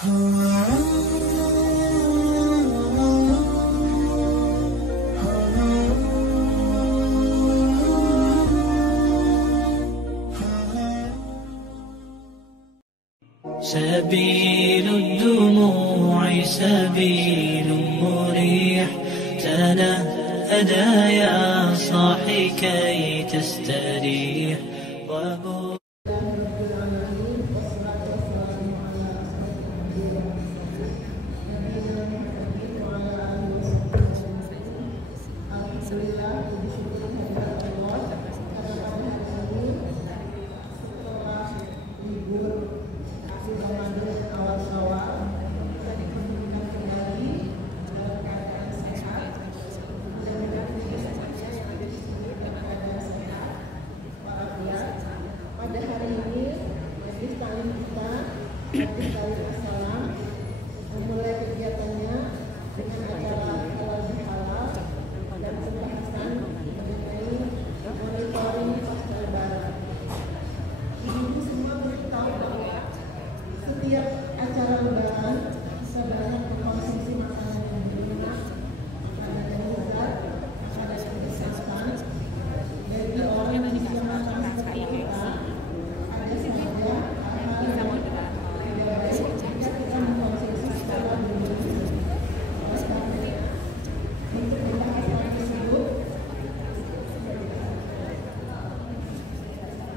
سبيل الدموع سبيل مريح، تنهدى يا صاحي كي تستريح. Memulai kegiatannya dengan acara halal bihalal dan pembahasan mengenai monitoring pasca lebaran. Ibu semua beritahu bahwa setiap acara lebaran kita banyak mengkonsumsi makanan yang berlemak, makanan yang lezat, makanan yang bersehat. Bagi orang yang bisa makan seperti kita, ada saja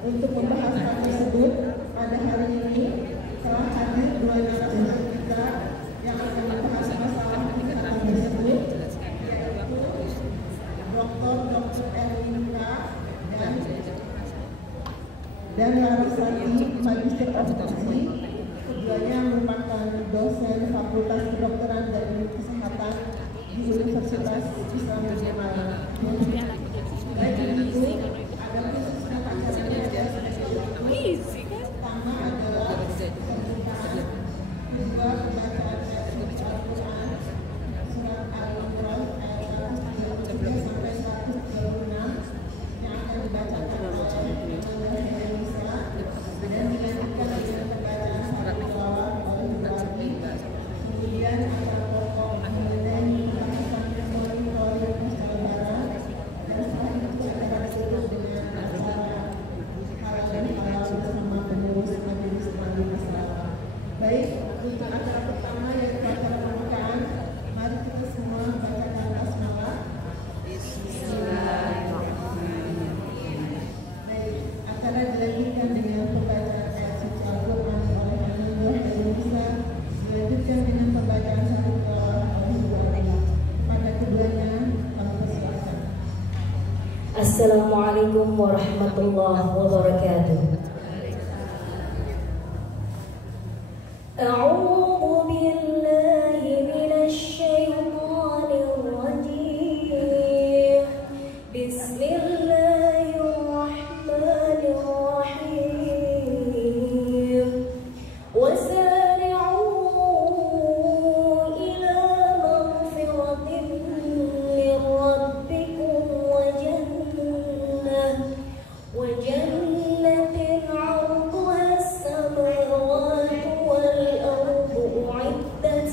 untuk membahas hal tersebut, pada hari ini telah hadir dua narasumber kita yang akan membahas masalah hal tersebut, yaitu Dr. Erwinka dan Larasati Magister Obstetri. Keduanya merupakan dosen Fakultas Kedokteran dan Ilmu Kesehatan di Universitas Islam Nusantara. Baik itu ada khususnya pertama adalah pembukaan juga pembacaan Al-Quran surat Al-Imran ayat 133 sampai 136 yang akan dibacakan oleh Indonesia dan dilanjutkan dengan pembacaan satu sholawat oleh Bupati. Kemudian acara pokok mengenai pembahasan monitoring pasca lebaran, dan setelah itu acara tutup dengan acara halal dan halal bersama pengurus majelis taklim Islam. Baik, untuk acara pertama yaitu acara pembukaan, mari kita semua bacakan basmalah. Bismillahirrahmanirrahim. Baik, acara dilanjutkan dengan pembacaan ayat suci Al-Quran oleh Al-Nur Indonesia, dilanjutkan dengan pembacaan satu sholawat oleh Bupati. Pada keduanya kami persilakan. Assalamualaikum warahmatullahi wabarakatuh. A'udzu billahi minasy syaithanir rajim. Bismillahirrahmanirrahim. Wasari'u ila maghfiratin min rabbikum wa jannatin 'arduha as-samawati wal ardu u'iddat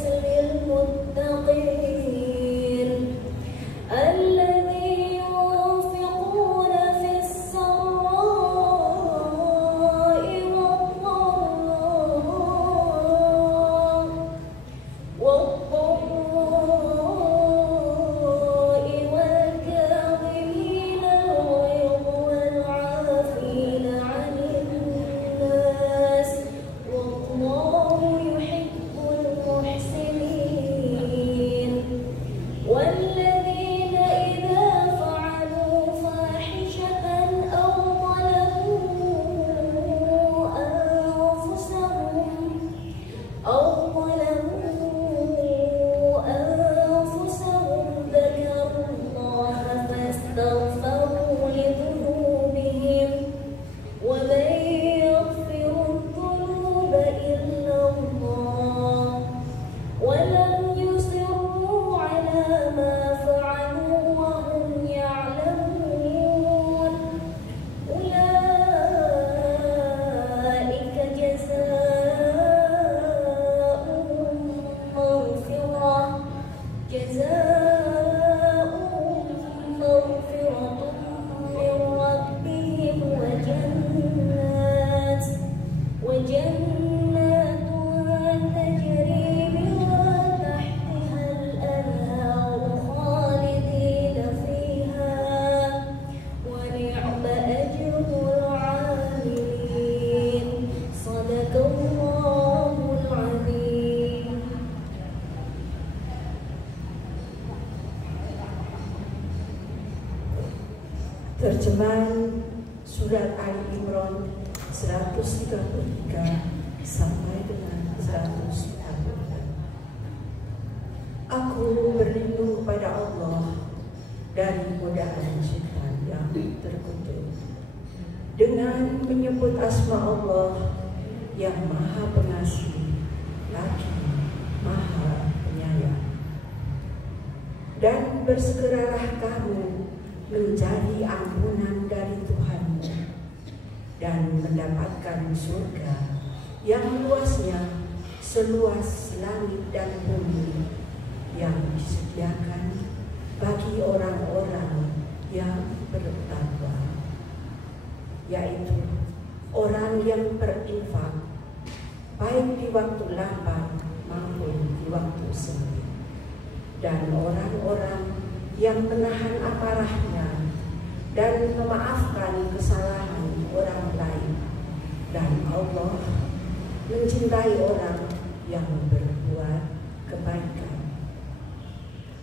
Terjemahan Surat Ali Imran 133 sampai dengan 140. Aku berlindung kepada Allah dari godaan syaitan yang terkutuk dengan menyebut asma Allah yang Maha Pengasih lagi Maha Penyayang. Dan bersegeralah kamu mencari ampunan dari Tuhanmu dan mendapatkan surga yang luasnya seluas langit dan bumi, yang disediakan bagi orang-orang yang bertakwa, yaitu orang yang berinfak baik di waktu lapang maupun di waktu sempit, dan orang-orang yang menahan amarahnya dan memaafkan kesalahan orang lain, dan Allah mencintai orang yang berbuat kebaikan.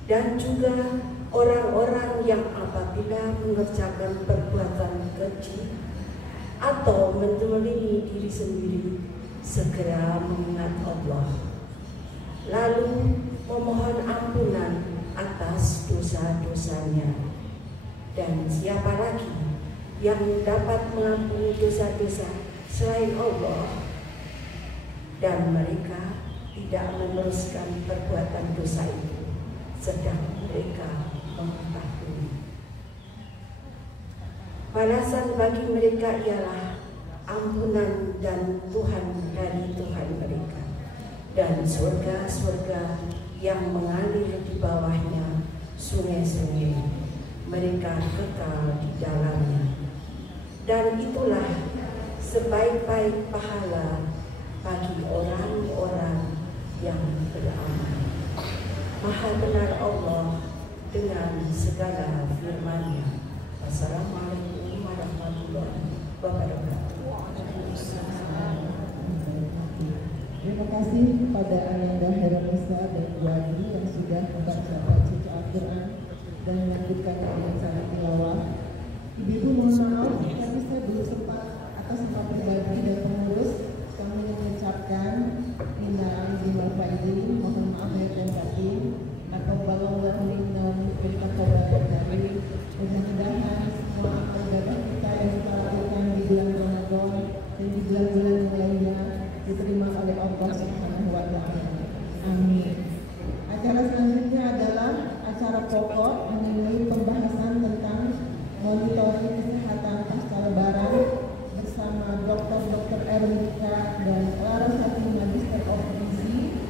Dan juga orang-orang yang apabila mengerjakan perbuatan keji atau menzalimi diri sendiri, segera mengingat Allah, lalu memohon ampunan atas dosa-dosanya. Dan siapa lagi yang dapat mengampuni dosa-dosa selain Allah? Dan mereka tidak meneruskan perbuatan dosa itu, sedang mereka mengetahui. Balasan bagi mereka ialah ampunan dan Tuhan dari Tuhan mereka, dan surga-surga yang mengalir di bawahnya sungai-sungai, mereka kekal di dalamnya. Dan itulah sebaik-baik pahala bagi orang-orang yang beramal. Maha benar Allah dengan segala firman-Nya. Wassalamualaikum warahmatullahi wabarakatuh. Terima kasih kepada Ananda Heranisa dan Bu Adi yang sudah membaca Al-Quran dan melanjutkan dengan sangat tilawah. Ibu-ibu mohon maaf, tapi saya belum sempat atas nama pribadi dan pengurus kami mengucapkan minal aidin wal faizin, mohon maaf lahir dan batin, atau balawallahu minna berita kabar dari mudah-mudahan semua amal ibadah kita yang kita lakukan di bulan Ramadan dan di bulan-bulan lainnya diterima oleh Allah Subhanahu wa Ta'ala. Amin. Acara selanjutnya adalah acara pokok mengenai pembahasan tentang monitoring kesehatan pasca Lebaran bersama Dr. Erwika dan Larasati Magister of Gizi,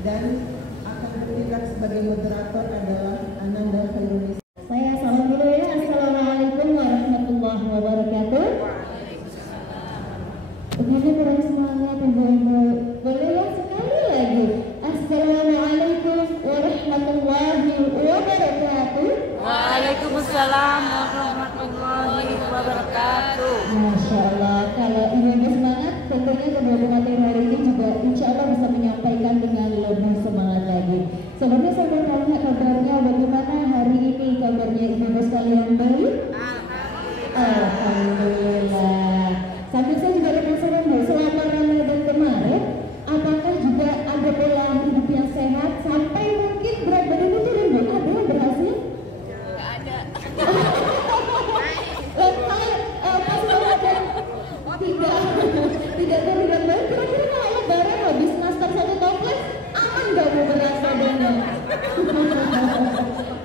dan akan bertindak sebagai moderator adalah Ananda Heranisa. Saya salam dulu ya. Assalamualaikum warahmatullahi wabarakatuh. Begini kurang semangat ibu-ibu. Boleh ya sekali lagi. Assalamualaikum warahmatullahi wabarakatuh. Waalaikumsalam warahmatullahi wabarakatuh. Masya Allah, kalau ibu-ibu semangat, tentunya kedua materi hari ini juga insya Allah bisa menyampaikan dengan lebih semangat lagi. Sebelumnya saya mau tanya kabarnya bagaimana hari ini, kabarnya ibu-ibu sekalian baik? Alhamdulillah. Sambil saya juga penasaran Bu, selama Ramadan kemarin, apakah juga ada pola hidup yang sehat sampai mungkin berat badan itu turun Bu? Ada yang berhasil? Nggak ada. Pas Ramadan tidak terlihat baik. Kira-kira kalau Lebaran habis nastar satu toples, aman nggak Bu berat badannya?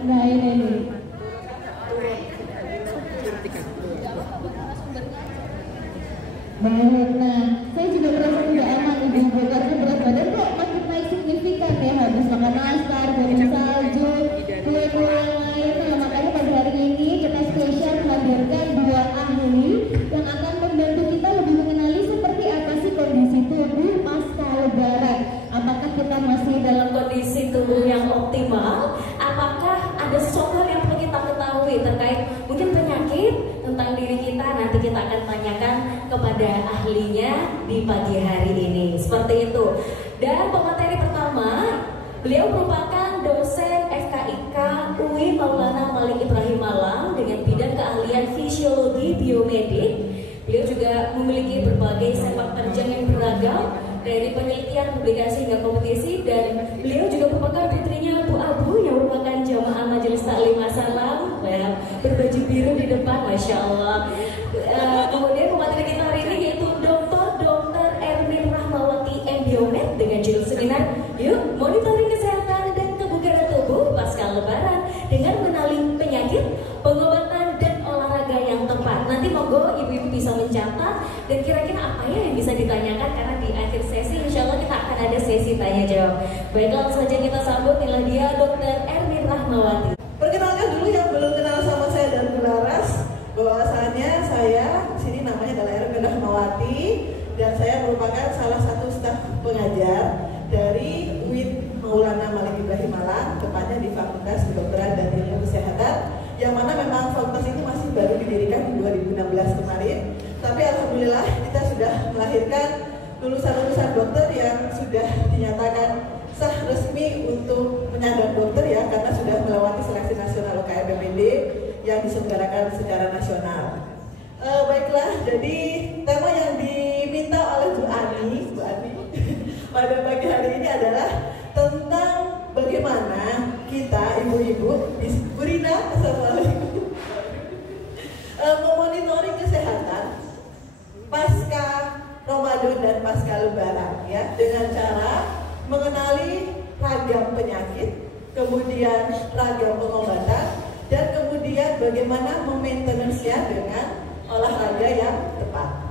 Nah ini nih. Baik, nah saya juga merasa tidak aman ibu-ibu karena berat badan kok makin naik signifikan ya, habis makan nastar, goreng salju, kue-kue yang lain. Nah makanya pada hari ini kita spesial menghadirkan dua ahli yang akan membantu kita lebih mengenali seperti apa sih kondisi tubuh pasca Lebaran. Apakah kita masih dalam kondisi tubuh yang optimal? Apakah ada sesuatu yang perlu kita ketahui terkait mungkin penyakit tentang diri kita? Nanti kita akan tanyakan kepada ahlinya di pagi hari ini. Seperti itu. Dan pemateri pertama Beliau merupakan dosen FKIK UI Maulana Malik Ibrahim Malang dengan bidang keahlian fisiologi biomedik. Beliau juga memiliki berbagai sepak terjang yang beragam, dari penelitian, publikasi hingga kompetisi, dan beliau juga merupakan putrinya Bu Abu yang merupakan jamaah Majelis Taklim Masalam, berbaju biru di depan, Masya Allah. Kemudian pemateri kita hari ini yaitu Dr. Ermin Rahmawati Embiomed dengan judul seminar Yuk Monitoring Kesehatan dan Kebugaran Tubuh Pasca Lebaran dengan mengenali penyakit, pengobatan dan olahraga yang tepat. Nanti monggo ibu-ibu bisa mencatat dan kira-kira apa ya yang bisa ditanyakan, karena di akhir sesi insya Allah kita akan ada sesi tanya jawab. Baiklah, langsung saja kita sambut, inilah dia Dr. Ermin Rahmawati. Perkenalkan dulu yang belum kenal sama saya dan Bu Laras, bahwasanya saya sini namanya adalah Ermin Rahmawati dan saya merupakan salah satu staf pengajar dari UIN Maulana Malik Ibrahim Malang, tepatnya di Fakultas Kedokteran dan Ilmu Kesehatan, yang mana memang fakultas itu masih baru didirikan di 2016 kemarin. Tapi alhamdulillah kita sudah melahirkan lulusan-lulusan dokter yang sudah dinyatakan sah resmi untuk menyandang dokter ya, karena sudah melewati seleksi nasional UKM BPD yang diselenggarakan secara nasional. Baiklah, jadi tema yang diminta oleh Bu Ani pada pagi hari ini adalah tentang bagaimana kita ibu-ibu, Bu Rina, assalamualaikum, memonitoring kesehatan pasca Ramadan dan pasca Lebaran ya, dengan cara mengenali ragam penyakit, kemudian ragam pengobatan, dan kemudian bagaimana memaintenance-nya dengan olahraga yang tepat.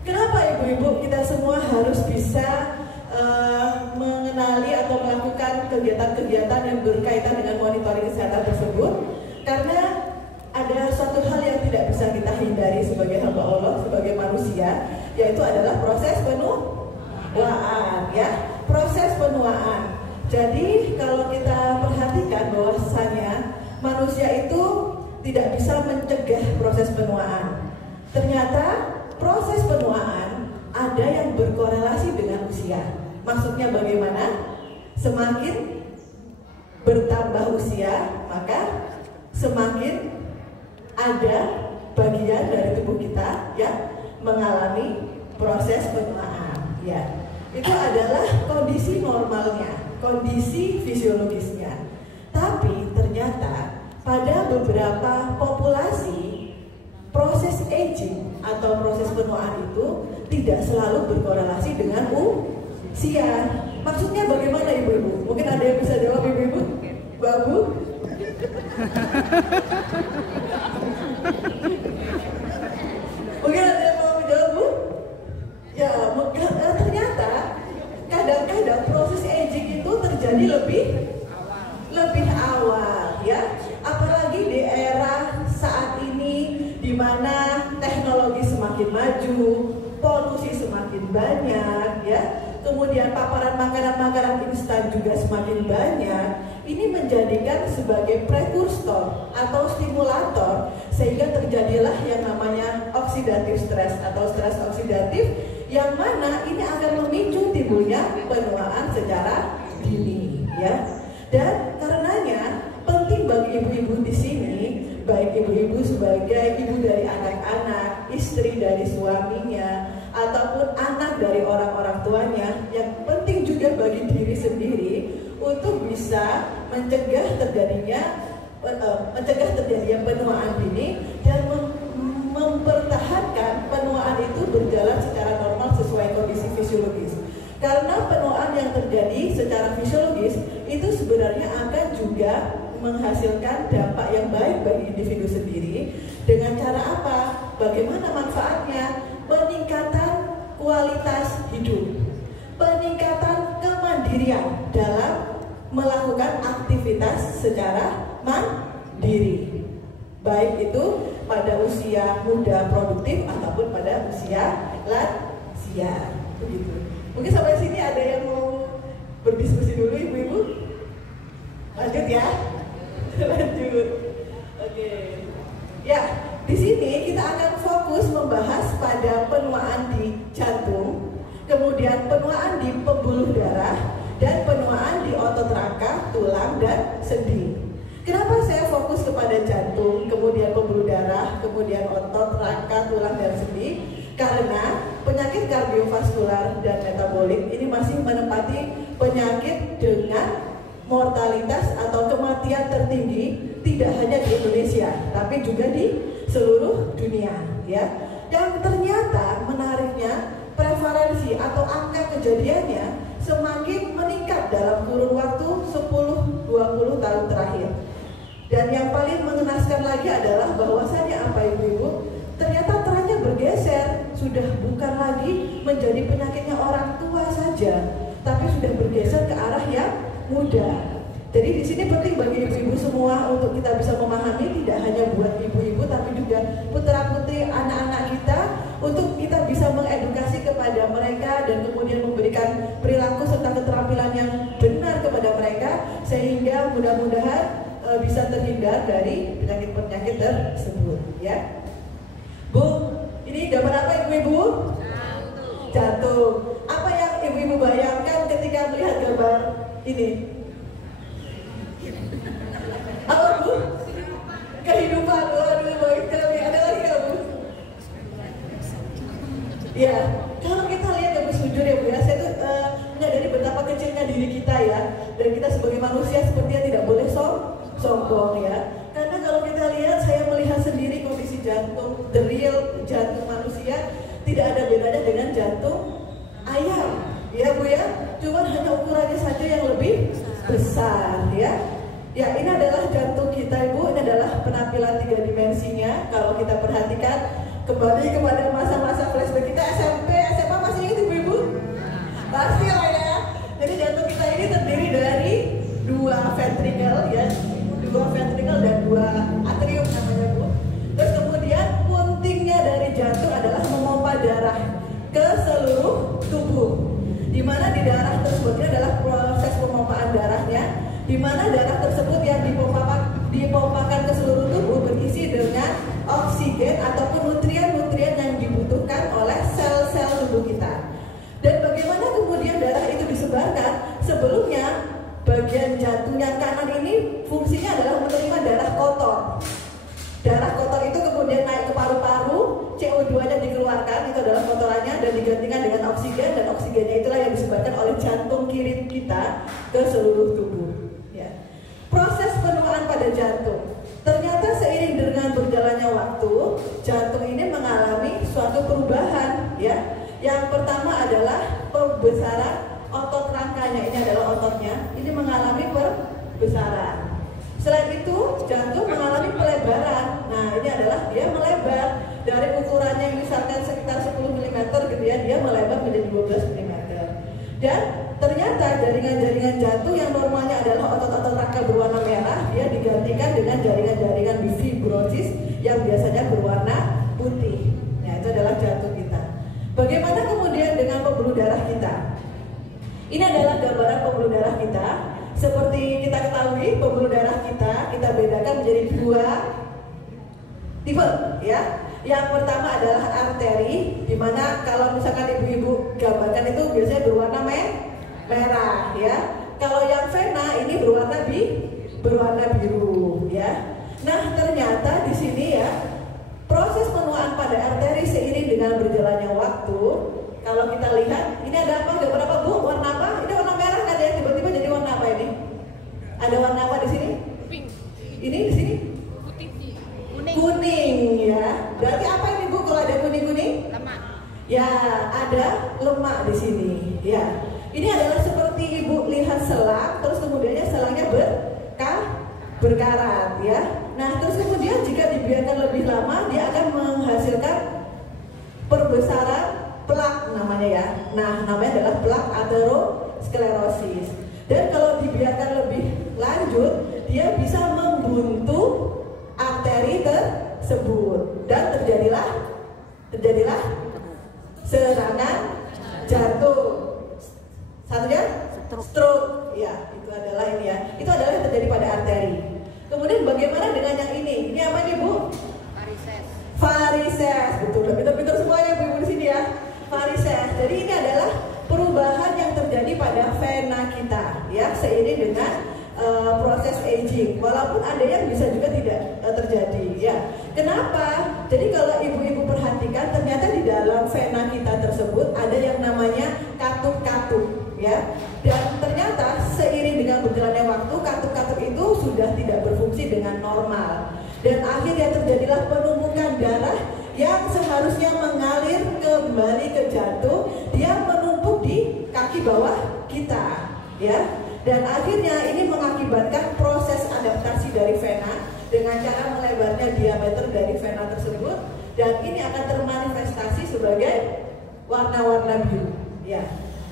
Kenapa ibu-ibu kita semua harus bisa mengenali atau melakukan kegiatan-kegiatan yang berkaitan dengan monitoring kesehatan tersebut? Karena ada suatu hal yang tidak bisa kita hindari sebagai hamba Allah, sebagai manusia, yaitu adalah proses penuaan ya, proses penuaan. Jadi kalau kita perhatikan bahwasanya manusia itu tidak bisa mencegah proses penuaan. Ternyata proses penuaan ada yang berkorelasi dengan usia. Maksudnya bagaimana? Semakin bertambah usia, maka semakin ada bagian dari tubuh kita yang mengalami proses penuaan. Ya, itu adalah kondisi normalnya, kondisi fisiologisnya. Tapi ternyata pada beberapa populasi proses aging atau proses penuaan itu tidak selalu berkorelasi dengan usia. Maksudnya bagaimana ibu-ibu? Mungkin ada yang bisa jawab ibu-ibu? Babu? Mungkin ada yang mau menjawab, Bu? Ya, ternyata kadang-kadang proses aging itu terjadi lebih awal ya. Apalagi di era saat ini di mana teknologi semakin maju, polusi semakin banyak ya. Kemudian paparan makanan-makanan instan juga semakin banyak. Ini menjadikan sebagai prekursor atau stimulator sehingga terjadilah yang namanya oxidative stress atau stres oksidatif, yang mana ini akan memicu timbulnya penuaan secara dini ya. Dan karenanya penting bagi ibu-ibu di sini, baik ibu-ibu sebagai ibu dari anak-anak, istri dari suaminya, ataupun anak dari orang-orang tuanya, yang penting juga bagi diri sendiri untuk bisa mencegah terjadinya penuaan dini dan mempertahankan penuaan itu berjalan secara normal sesuai kondisi fisiologis. Karena penuaan yang terjadi secara fisiologis itu sebenarnya akan juga menghasilkan dampak yang baik bagi individu sendiri. Dengan cara apa? Bagaimana manfaatnya? Peningkatan kualitas hidup, peningkatan kemandirian dalam melakukan aktivitas secara mandiri, baik itu pada usia muda produktif ataupun pada usia lansia. Begitu. Mungkin sampai sini ada yang mau berdiskusi dulu ibu-ibu? Lanjut ya. Lanjut. Oke. Ya, di sini kita akan fokus membahas pada penuaan di jantung, kemudian penuaan di pembuluh darah, dan penuaan di otot rangka, tulang, dan sendi. Kenapa saya fokus kepada jantung, kemudian pembuluh darah, kemudian otot, rangka, tulang, dan sendi? Karena penyakit kardiovaskular dan metabolik ini masih menempati penyakit dengan mortalitas atau kematian tertinggi tidak hanya di Indonesia, tapi juga di seluruh dunia, ya. Yang ternyata menariknya prevalensi atau angka kejadiannya semakin meningkat dalam kurun waktu 10-20 tahun terakhir. Dan yang paling mengenaskan lagi adalah bahwasanya apa ibu-ibu, ternyata trennya bergeser, sudah bukan lagi menjadi penyakitnya orang tua saja, tapi sudah bergeser ke arah yang muda. Jadi di sini penting bagi ibu-ibu semua untuk kita bisa memahami, tidak hanya buat ibu-ibu tapi juga putra-putri anak-anak kita, untuk kita bisa mengedukasi kepada mereka dan kemudian memberikan perilaku serta keterampilan yang benar kepada mereka, sehingga mudah-mudahan bisa terhindar dari penyakit-penyakit tersebut, ya. Bu, ini gambar apa ibu-ibu? Jantung. Apa yang ibu-ibu bayangkan ketika melihat gambar ini? Apa Bu? Kehidupan. Waduh, baik sekali. Ada lagi nggak Bu? Ya, kalau kita lihat ya Bu, sujud ya Bu ya, saya tuh menyadari betapa kecilnya diri kita ya, dan kita sebagai manusia sepertinya tidak boleh sombong ya. Karena kalau kita lihat, saya melihat sendiri kondisi jantung, the real jantung manusia tidak ada bedanya dengan jantung ayam, ya Bu ya. Cuman hanya ukurannya saja yang lebih besar ya. Ya, ini adalah jantung kita Ibu, ini adalah penampilan 3 dimensinya. Kalau kita perhatikan kembali kepada masa-masa flashback kita SMP, SMA, masih ingat Ibu-ibu? Pasti lah ya. Jadi jantung kita ini terdiri dari 2 ventricle ya, 2 ventricle dan 2 atrium namanya Bu. Terus kemudian puntingnya dari jantung adalah memompa darah ke seluruh tubuh. Di mana di darah tersebut ini adalah proses pemompaan darahnya, di mana darah tersebut yang dipompakan ke seluruh tubuh berisi dengan oksigen ataupun nutrien-nutrien yang dibutuhkan oleh sel-sel tubuh kita. Dan bagaimana kemudian darah itu disebarkan? Sebelumnya bagian jantung yang kanan ini fungsinya adalah menerima darah kotor. Darah kotor itu kemudian naik ke paru-paru, CO2-nya dikeluarkan, itu adalah kotorannya, dan digantikan dengan oksigen, dan oksigennya itulah yang disebarkan oleh jantung kiri kita ke seluruh tubuh. Ya. Proses penuaan pada jantung, ternyata seiring dengan berjalannya waktu, jantung ini mengalami suatu perubahan. Ya. Yang pertama adalah pembesaran otot rangkanya, ini adalah ototnya, ini mengalami perbesaran. Selain itu, jantung mengalami pelebaran. Nah, ini adalah dia melebar dari ukurannya misalkan sekitar 10 mm, kemudian dia melebar menjadi 12 mm. Dan ternyata jaringan-jaringan jantung yang normalnya adalah otot-otot rangka berwarna merah, dia digantikan dengan jaringan-jaringan fibrosis yang biasanya berwarna putih. Nah, itu adalah jantung kita. Bagaimana kemudian dengan pembuluh darah kita? Ini adalah gambaran pembuluh darah kita. Seperti kita ketahui, pembuluh darah kita bedakan menjadi 2 tipe ya. Yang pertama adalah arteri, dimana kalau misalkan ibu-ibu gambarkan itu biasanya berwarna merah ya. Kalau yang vena ini berwarna biru ya. Nah, ternyata di sini ya, proses penuaan pada arteri seiring dengan berjalannya waktu. Kalau kita lihat, ini ada apa? Gambar apa Bu? Warna apa? Ini warna merah kan ya? Tiba-tiba jadi warna apa ini? Ada warna apa di sini? Pink. Ini di sini? Putih. Kuning ya. Berarti apa ini Bu kalau ada kuning-kuning? Lemak. Ya, ada lemak di sini. Ya. Ini adalah seperti Ibu lihat selang, terus kemudiannya selangnya berkarat ya. Nah, terus kemudian jika dibiarkan lebih lama, dia akan menghasilkan perbesaran plak namanya ya. Nah, namanya adalah plak aterosklerosis. Dan kalau dibiarkan lebih lanjut, dia bisa membuntu arteri tersebut dan terjadilah serangan jantung. Satunya stroke. Ya, itu adalah ini ya. Itu adalah yang terjadi pada arteri. Kemudian bagaimana dengan yang ini? Ini apa nih Bu? Varises. Betul. Pintar-pintar semuanya Bu di sini ya. Varises. Jadi ini adalah perubahan yang terjadi pada vena kita ya seiring dengan proses aging, walaupun ada yang bisa juga tidak terjadi ya. Kenapa? Jadi kalau ibu-ibu perhatikan, ternyata di dalam vena kita tersebut ada yang namanya katup-katup ya. Dan ternyata seiring dengan berjalannya waktu, katup-katup itu sudah tidak berfungsi dengan normal. Dan akhirnya terjadilah penumpukan darah yang seharusnya mengalir kembali ke jantung, dia menumpuk di kaki bawah kita ya. Dan akhirnya ini mengakibatkan proses adaptasi dari vena dengan cara melebarnya diameter dari vena tersebut, dan ini akan termanifestasi sebagai warna-warna biru ya.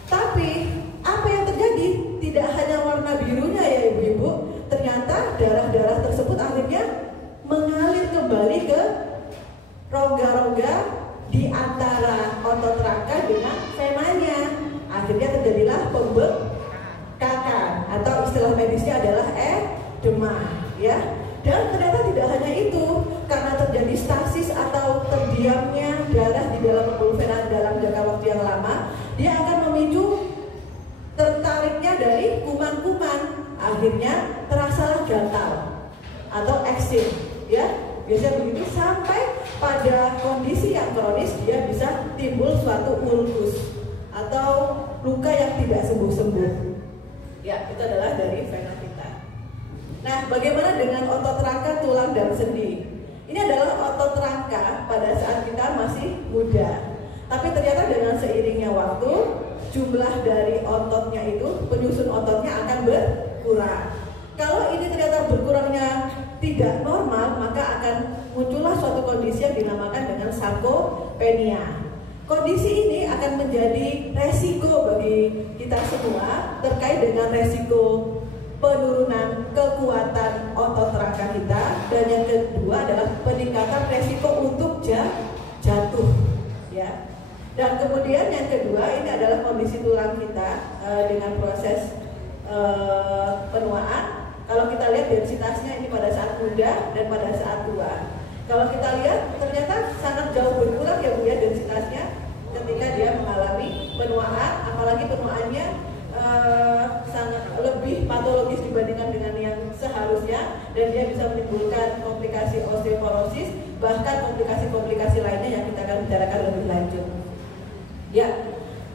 Tapi apa yang terjadi? Tidak hanya warna birunya ya ibu-ibu, ternyata darah-darah tersebut akhirnya mengalir kembali ke rongga-rongga di antara otot rangka dengan venanya. Akhirnya terjadilah pembengkakan atau istilah medisnya adalah edema ya. Dan ternyata tidak hanya itu, karena terjadi stasis atau terdiamnya darah di dalam pembuluh vena dalam jangka waktu yang lama, dia akan memicu tertariknya dari kuman-kuman, akhirnya terasalah gatal atau eksim ya. Biasanya begitu sampai pada kondisi yang kronis, dia bisa timbul suatu ulkus atau luka yang tidak sembuh-sembuh ya. Itu adalah dari vena kita. Nah, bagaimana dengan otot rangka, tulang, dan sendi? Ini adalah otot rangka pada saat kita masih muda, tapi ternyata dengan seiringnya waktu, jumlah dari ototnya itu, penyusun ototnya akan berkurang. Kalau ini ternyata berkurangnya tidak normal, maka akan muncullah suatu kondisi yang dinamakan dengan sarkopenia. Kondisi ini akan menjadi resiko bagi kita semua terkait dengan resiko penurunan kekuatan otot rangka kita, dan yang kedua adalah peningkatan resiko untuk jatuh ya. Dan kemudian yang kedua ini adalah kondisi tulang kita dengan proses penuaan. Kalau kita lihat densitasnya ini pada saat muda dan pada saat tua. Kalau kita lihat ternyata sangat jauh berkurang ya Bu ya densitasnya ketika dia mengalami penuaan, apalagi penuaannya sangat lebih patologis dibandingkan dengan yang seharusnya, dan dia bisa menimbulkan komplikasi osteoporosis, bahkan komplikasi-komplikasi lainnya yang kita akan bicarakan lebih lanjut. Ya,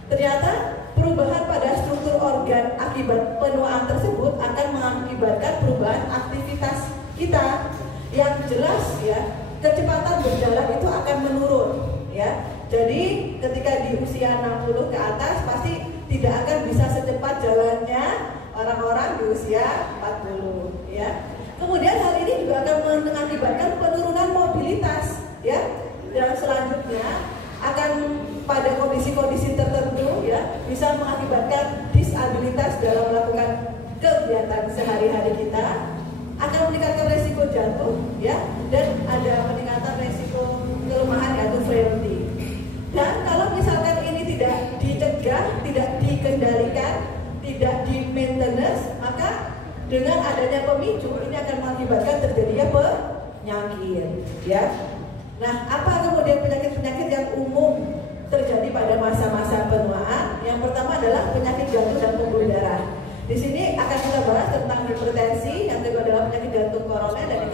ternyata perubahan pada struktur organ akibat penuaan tersebut akan mengakibatkan perubahan aktivitas kita yang jelas ya. Kecepatan berjalan itu akan menurun ya. Jadi ketika di usia 60 ke atas pasti tidak akan bisa secepat jalannya orang-orang di usia 40 ya. Kemudian hal ini juga akan mengakibatkan penurunan mobilitas ya. Dan selanjutnya akan pada kondisi-kondisi tertentu ya bisa mengakibatkan disabilitas dalam melakukan kegiatan sehari-hari kita, akan meningkatkan resiko jantung ya, dan ada peningkatan resiko kelemahan yaitu frailty. Dan kalau misalkan ini tidak dicegah, tidak dikendalikan, tidak di maintenance, maka dengan adanya pemicu ini akan mengakibatkan terjadinya penyakit ya. Nah, apa kemudian penyakit-penyakit yang umum terjadi pada masa-masa penuaan? Yang pertama adalah penyakit jantung dan pembuluh darah. Di sini akan kita bahas tentang hipertensi, yang kedua adalah penyakit jantung koroner, dan yang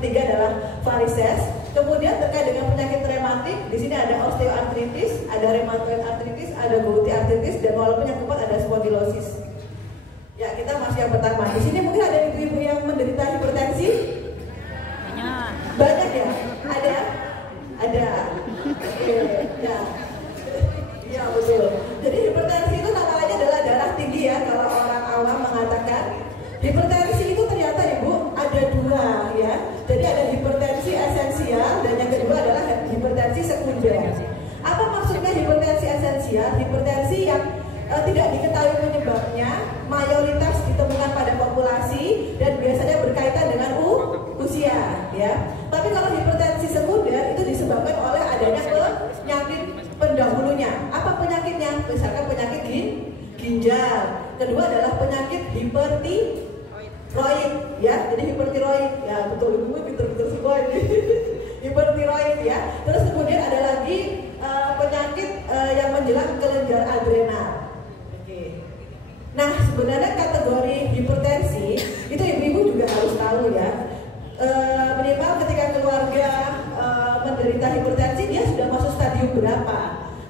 ketiga adalah varises. Kemudian terkait dengan penyakit rematik, di sini ada osteoartritis, ada rheumatoid arthritis, ada gouty arthritis, dan walaupun yang keempat ada spondylosis. Ya, kita masih yang pertama. Di sini mungkin ada ibu-ibu yang menderita hipertensi? Banyak ya? Ada? Oke, ya. Ya betul. Jadi hipertensi itu namanya adalah darah tinggi ya. Kalau orang awam mengatakan hipertensi itu ternyata ibu ada dua ya. Jadi ada hipertensi esensial dan yang kedua adalah hipertensi sekunder. Apa maksudnya hipertensi esensial? Hipertensi yang tidak diketahui penyebabnya, mayoritas ditemukan pada populasi dan biasanya berkaitan dengan usia ya. Tapi kalau hipertensi sekunder itu disebabkan oleh adanya penyakit pendahulunya. Apa penyakitnya? Misalkan penyakit ginjal. Kedua adalah penyakit hipertiroid ya. Jadi hipertiroid ya, betul ibu pinter-pinter semua ini. Hipertiroid ya. Terus kemudian ada lagi penyakit yang menjelang kelenjar adrenal. Nah, sebenarnya kategori hipertensi itu ibu-ibu juga harus tahu ya. Minimal ketika keluarga menderita hipertensi, dia sudah masuk stadium berapa?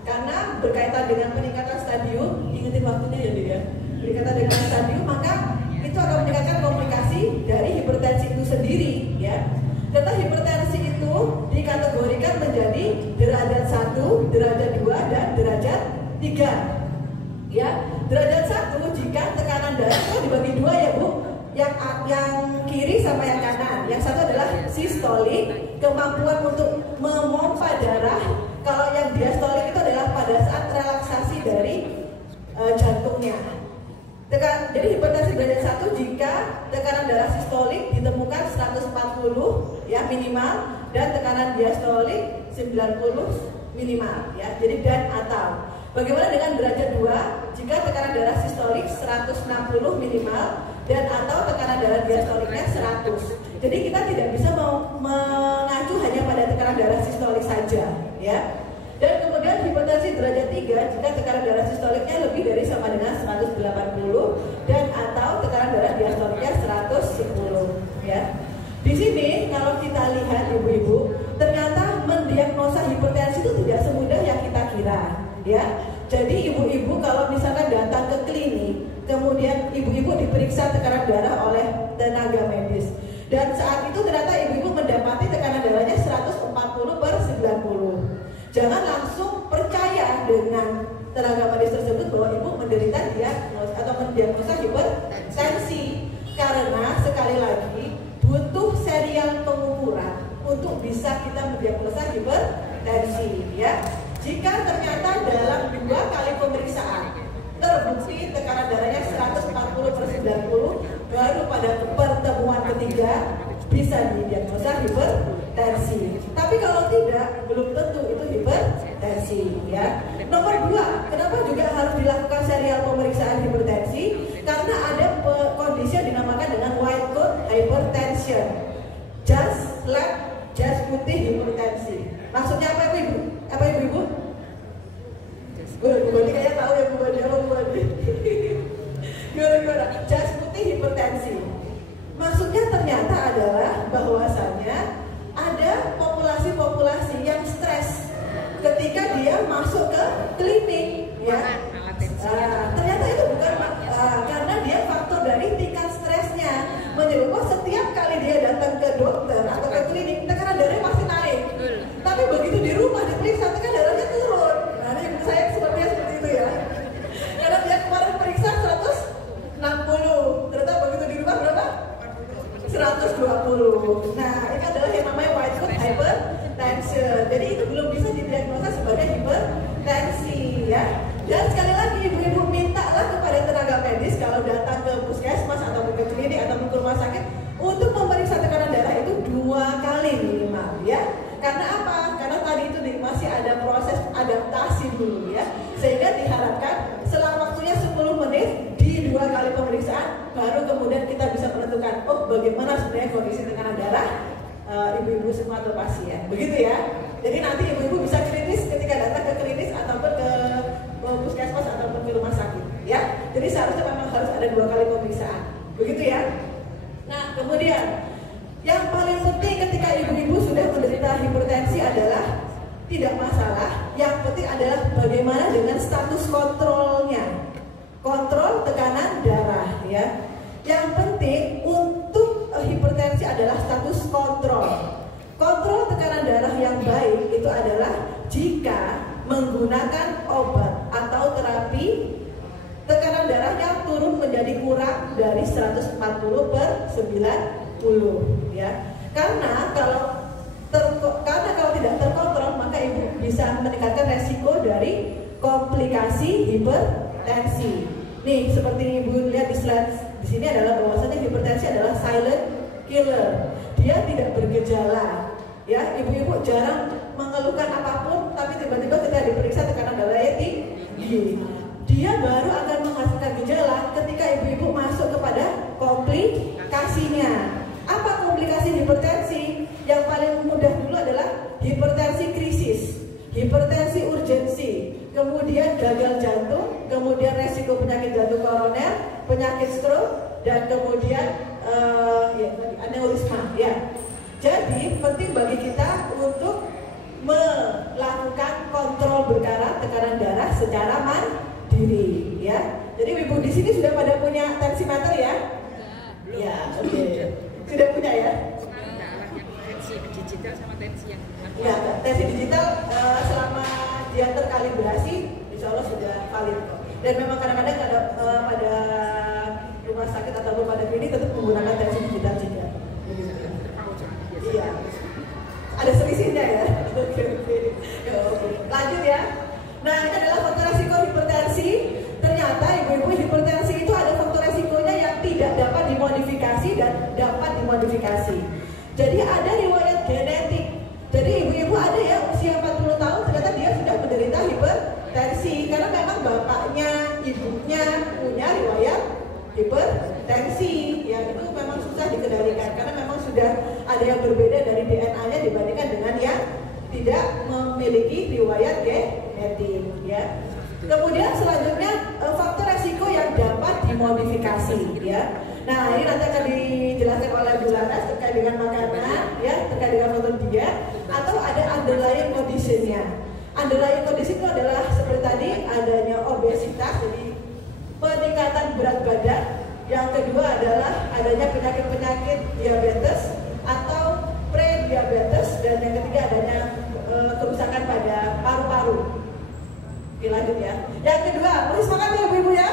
Karena berkaitan dengan peningkatan stadium, ingetin waktunya ya dia. Berkaitan dengan stadium, maka itu akan meningkatkan komplikasi dari hipertensi itu sendiri ya. Data hipertensi itu dikategorikan menjadi derajat 1, derajat 2, dan derajat 3. Ya, derajat 1 jika tekanan darah itu dibagi 2 ya Bu. Yang kiri sama yang kanan. Yang satu adalah sistolik, kemampuan untuk memompa darah. Kalau yang diastolik itu adalah pada saat relaksasi dari jantungnya. Jadi hipertensi derajat 1 jika tekanan darah sistolik ditemukan 140 ya minimal, dan tekanan diastolik 90 minimal ya. Jadi dan atau. Bagaimana dengan derajat 2 jika tekanan darah sistolik 160 minimal dan atau tekanan darah diastoliknya 100. Jadi kita tidak bisa mengacu hanya pada tekanan darah sistolik saja ya. Dan kemudian hipertensi derajat 3 jika tekanan darah sistoliknya lebih dari sama dengan 180 dan atau tekanan darah diastoliknya 110 ya. Di sini kalau kita lihat ibu-ibu, ternyata mendiagnosa hipertensi itu tidak semudah yang kita kira ya. Jadi ibu-ibu kalau misalkan datang ke klinik, kemudian ibu-ibu diperiksa tekanan darah oleh tenaga medis, dan saat itu ternyata ibu-ibu mendapati tekanan darahnya 140/90. Jangan langsung percaya dengan tenaga medis tersebut bahwa ibu menderita mendiagnosa hipertensi, karena sekali lagi butuh serial pengukuran untuk bisa kita mendiagnosa hipertensi ya. Jika ternyata dalam 2 kali pemeriksaan terbukti tekanan darahnya 140/90, baru pada pertemuan ketiga bisa didiagnosa hipertensi. Tapi kalau tidak, belum tentu itu hipertensi ya. Nomor 2, kenapa juga harus dilakukan serial pemeriksaan hipertensi? Karena ada kondisi yang dinamakan dengan white coat hypertension, jas putih hipertensi. Maksudnya apa ibu? Apa ibu-ibu? Bu Badi kayaknya tahu ya Bu Badi. Gimana? Jas putih hipertensi. Maksudnya ternyata adalah bahwasanya ada populasi yang stres ketika dia masuk ke klinik ya. Ternyata itu bukan karena dia faktor dari tingkat stresnya menyebabkan setiap kali dia datang ke dokter atau ke klinik tekanan darahnya pasti naik. Tapi begitu di rumah diperiksa tekanan darahnya turun. Nah ini saya seperti itu ya. Karena dia kemarin periksa 160, ternyata begitu di rumah berapa? 120. Nah ini adalah yang namanya white coat hypertension. Jadi itu belum bisa didiagnosa sebagai hipertensi ya. Dan sekali lagi ibu-ibu mintalah kepada tenaga medis kalau datang ke puskesmas atau ke klinik atau ke rumah sakit untuk memeriksa tekanan darah itu 2 kali minimal ya. Karena apa? Karena tadi itu masih ada proses adaptasi dulu ya. Sehingga diharapkan selang waktunya 10 menit di 2 kali pemeriksaan baru kemudian kita bisa menentukan bagaimana sebenarnya kondisi tekanan darah ibu-ibu semua atau pasien. Begitu ya. Jadi nanti ibu-ibu bisa kritis ketika datang ke klinis ataupun ke puskesmas ataupun ke rumah sakit ya. Jadi seharusnya memang harus ada 2 kali pemeriksaan. Begitu ya. Nah, kemudian yang paling penting ketika ibu-ibu sudah menderita hipertensi adalah tidak masalah. Yang penting adalah bagaimana dengan status kontrolnya. Kontrol tekanan darah ya. Yang penting untuk hipertensi adalah status kontrol. Kontrol tekanan darah yang baik itu adalah jika menggunakan obat atau terapi tekanan darahnya turun menjadi kurang dari 140/90 ya. Karena kalau tidak terkontrol maka ibu bisa meningkatkan resiko dari komplikasi hipertensi. Nih seperti ibu lihat di slide di sini adalah bahwasanya hipertensi adalah silent killer. Dia tidak bergejala. Ya, ibu-ibu jarang mengeluhkan apapun, tapi tiba-tiba ketika diperiksa tekanan darahnya tinggi. Dia baru akan menghasilkan gejala ketika ibu-ibu masuk kepada komplikasinya. Apa komplikasi hipertensi? Yang paling mudah dulu adalah hipertensi krisis, hipertensi urgensi, kemudian gagal jantung, kemudian resiko penyakit jantung jantung koroner, penyakit stroke, dan kemudian aneurisma. Ya. Jadi penting bagi kita untuk melakukan kontrol berkala tekanan darah secara mandiri, ya. Jadi ibu di sini sudah pada punya tensimeter ya? Ya, oke. Sudah punya ya? Tensi digital sama tensi yang Ya, tensi digital selama dia terkalibrasi, insya Allah sudah valid kok. Dan memang kadang-kadang ada pada rumah sakit ataupun pada klinik tetap menggunakan tensi digital juga. Iya. Ada selisihnya ya. Oke. Lanjut ya. Nah, ini adalah faktor resiko hipertensi. Ternyata ibu-ibu, hipertensi itu ada faktor resikonya yang tidak dapat dimodifikasi dan dapat dimodifikasi. Jadi ada riwayat genetik. Jadi ibu-ibu ada ya usia 40 tahun ternyata dia sudah menderita hipertensi karena memang bapaknya, ibunya punya riwayat hipertensi. Yang itu memang susah dikendalikan karena memang sudah ada yang berbeda dari DNA-nya dibandingkan dengan yang tidak memiliki riwayat genetik, ya. Kemudian selanjutnya faktor resiko yang dapat dimodifikasi, ya. Nah, ini nanti akan dijelaskan oleh Bu Laras terkait dengan makanan, ya, terkait dengan faktor diet, atau ada underlying condition-nya. Underlying condition itu adalah seperti tadi adanya obesitas, jadi peningkatan berat badan. Yang kedua adalah adanya penyakit-penyakit diabetes atau pre-diabetes, dan yang ketiga adanya kerusakan pada paru-paru. Oke, lanjut ya. Yang kedua, boleh semangat ya ibu-ibu ya.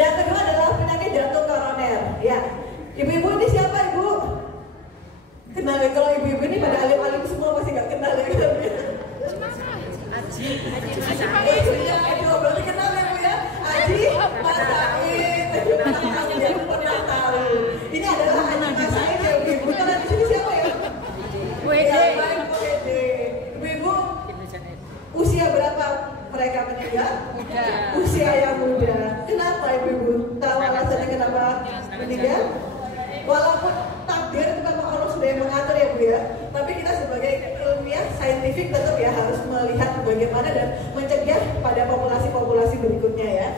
Yang kedua adalah penyakit jantung koroner. Ya, ibu-ibu ini siapa ibu? Kenal ya, kalau ibu-ibu ini pada alim-alim semua pasti nggak kenal ya. Aji, berarti kenal ya bu ya. Aji, Mas Said, yang pernah tahu. Ini adalah Aji Mas Said ya ibu-ibu. Kalau di sini siapa ya? Ibu-ibu, usia berapa mereka meninggal? Muda. Usia yang muda. Kenapa ibu-ibu? Tahu alasannya kenapa meninggal? Walaupun takdir itu memang Allah sudah yang mengatur ya bu ya, tapi kita sebagai ilmiah saintifik tetap ya harus melihat bagaimana dan mencegah pada populasi-populasi berikutnya ya.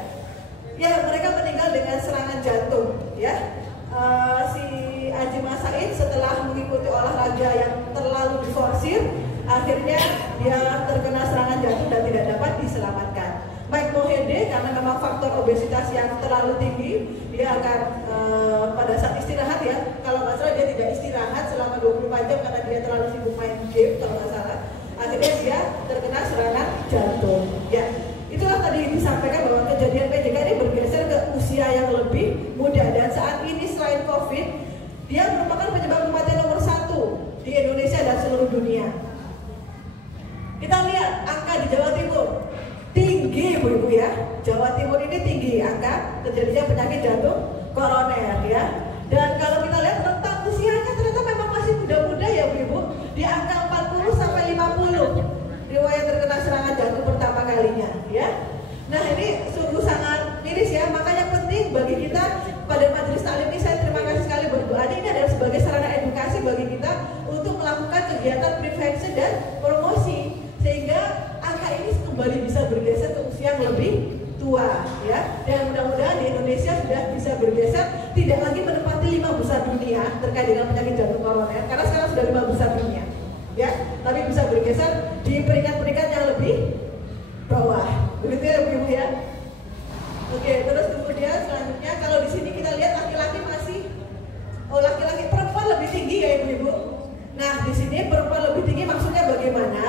Ya, mereka meninggal dengan serangan jantung ya. Si Aji Mas Said setelah mengikuti olahraga yang terlalu diforsir, akhirnya dia terkena serangan jantung dan tidak dapat diselamatkan. Mike Mohede karena memang faktor obesitas yang terlalu tinggi, dia akan pada saat istirahat ya, kalau nggak salah dia tidak istirahat selama 24 jam karena dia terlalu sibuk main game kalau nggak salah. Akhirnya dia terkena serangan jantung. Ya, itulah tadi disampaikan bahwa kejadian PJK ini bergeser ke usia yang lebih muda, dan saat ini selain COVID, dia merupakan penyebab kematian nomor 1 di Indonesia dan seluruh dunia. Kita lihat angka di Jawa Timur tinggi ibu-ibu ya. Jawa Timur ini tinggi angka terjadinya penyakit jantung koroner ya. Dan kalau kita lihat rentang usianya ternyata memang masih muda-muda ya ibu-ibu, di angka 40 sampai 50 riwayat terkena serangan jantung pertama kalinya ya. Nah, ini sungguh sangat miris ya. Makanya penting bagi kita pada majelis taklim ini, saya terima kasih sekali berdoa. Ini adalah sebagai sarana edukasi bagi kita untuk melakukan kegiatan prevention dan promosi, sehingga angka ini kembali bisa bergeser ke usia yang lebih tua ya. Dan mudah-mudahan di Indonesia sudah bisa bergeser, tidak lagi menempati 5 besar dunia terkait dengan penyakit jantung koroner, karena sekarang sudah 5 besar dunia ya, tapi bisa bergeser di peringkat-peringkat yang lebih bawah. Begitu ya ibu ya. Oke, terus kemudian selanjutnya kalau di sini kita lihat laki-laki masih, laki-laki, perempuan lebih tinggi ya ibu-ibu. Nah, di sini perempuan lebih tinggi maksudnya bagaimana?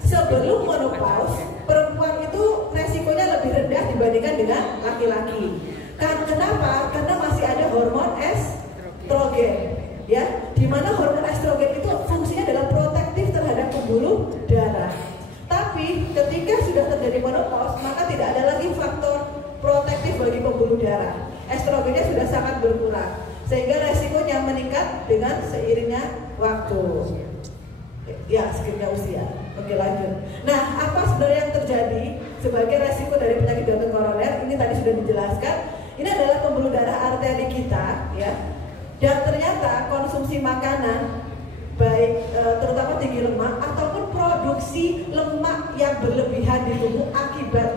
Sebelum menopause, perempuan itu resikonya lebih rendah dibandingkan dengan laki-laki. Kenapa? Karena masih ada hormon estrogen, ya. Di mana hormon estrogen itu fungsinya adalah protektif terhadap pembuluh darah. Tapi ketika sudah terjadi menopause, maka tidak ada lagi faktor protektif bagi pembuluh darah. Estrogennya sudah sangat berkurang, sehingga resikonya meningkat dengan seiringnya waktu. Ya, seiringnya usia. Oke, lanjut. Nah, apa sebenarnya yang terjadi sebagai resiko dari penyakit jantung koroner? Ini tadi sudah dijelaskan. Ini adalah pembuluh darah arteri kita, ya. Dan ternyata konsumsi makanan, baik terutama tinggi lemak ataupun produksi lemak yang berlebihan di tubuh akibat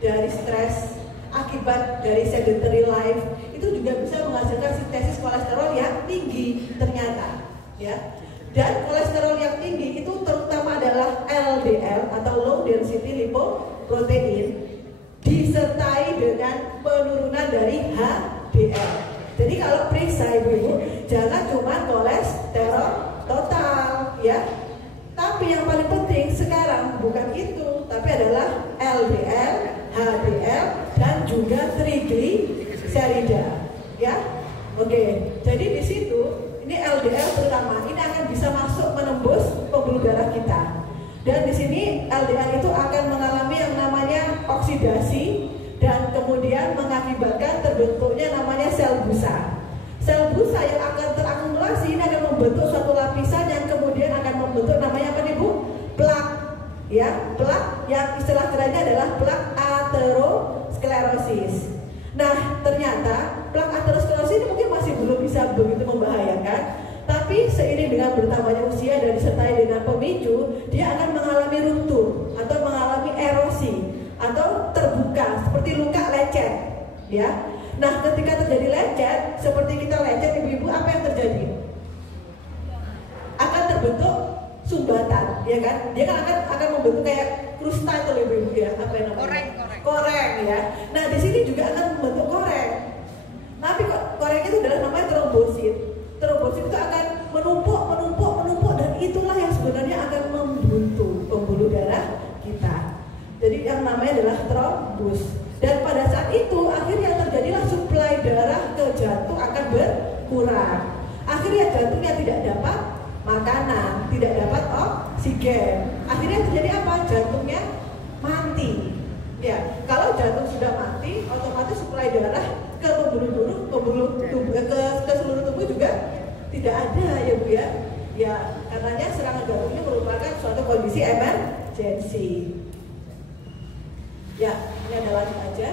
dari stres akibat dari sedentary life itu juga bisa menghasilkan sintesis kolesterol yang tinggi ternyata, ya. Dan kolesterol yang tinggi itu terutama adalah LDL atau low density lipoprotein disertai dengan penurunan dari HDL. Jadi kalau periksa ibu-ibu jangan cuma kolesterol total, ya. Tapi yang paling penting sekarang bukan itu, tapi adalah LDL, HDL, dan juga trigliserida, ya. Oke, jadi di situ ini LDL terutama ini akan bisa masuk menembus pembuluh darah kita. Dan di sini LDL itu akan mengalami yang namanya oksidasi dan kemudian mengakibatkan terbentuknya namanya sel busa. Sel busa yang akan terakumulasi ini akan membentuk suatu lapisan yang kemudian akan membentuk namanya apa nih Bu? Plak, ya, plak yang istilah kerennya adalah plak aterosklerosis. Nah, ternyata plak aterosklerosis ini mungkin masih belum bisa begitu membahayakan, tapi seiring dengan bertambahnya usia dan disertai dengan pemicu, dia akan mengalami runtuh atau mengalami erosi atau terbuka seperti luka lecet, ya. Nah, ketika terjadi lecet, seperti kita lecet ibu-ibu, apa yang terjadi? Akan terbentuk sumbatan, ya kan? Dia kan akan membentuk kayak krusta itu ibu-ibu, ya, apa yang namanya? Koreng, ya. Nah, di sini juga akan membentuk koreng. Tapi koreng itu adalah namanya trombosit. Trombosit itu akan menumpuk dan itulah yang sebenarnya akan membuntu pembuluh darah kita. Jadi yang namanya adalah trombus. Dan pada saat itu akhirnya terjadilah suplai darah ke jantung akan berkurang. Akhirnya jantungnya tidak dapat makanan, tidak dapat oksigen. Akhirnya terjadi apa? Jantungnya mati. Ya, kalau jantung sudah mati, otomatis suplai darah ke pembuluh tubuh, ke seluruh tubuh juga tidak ada, ya Bu, ya. Ya, katanya serangan jantung ini merupakan suatu kondisi emergency. Ya, ini adalah lanjut aja.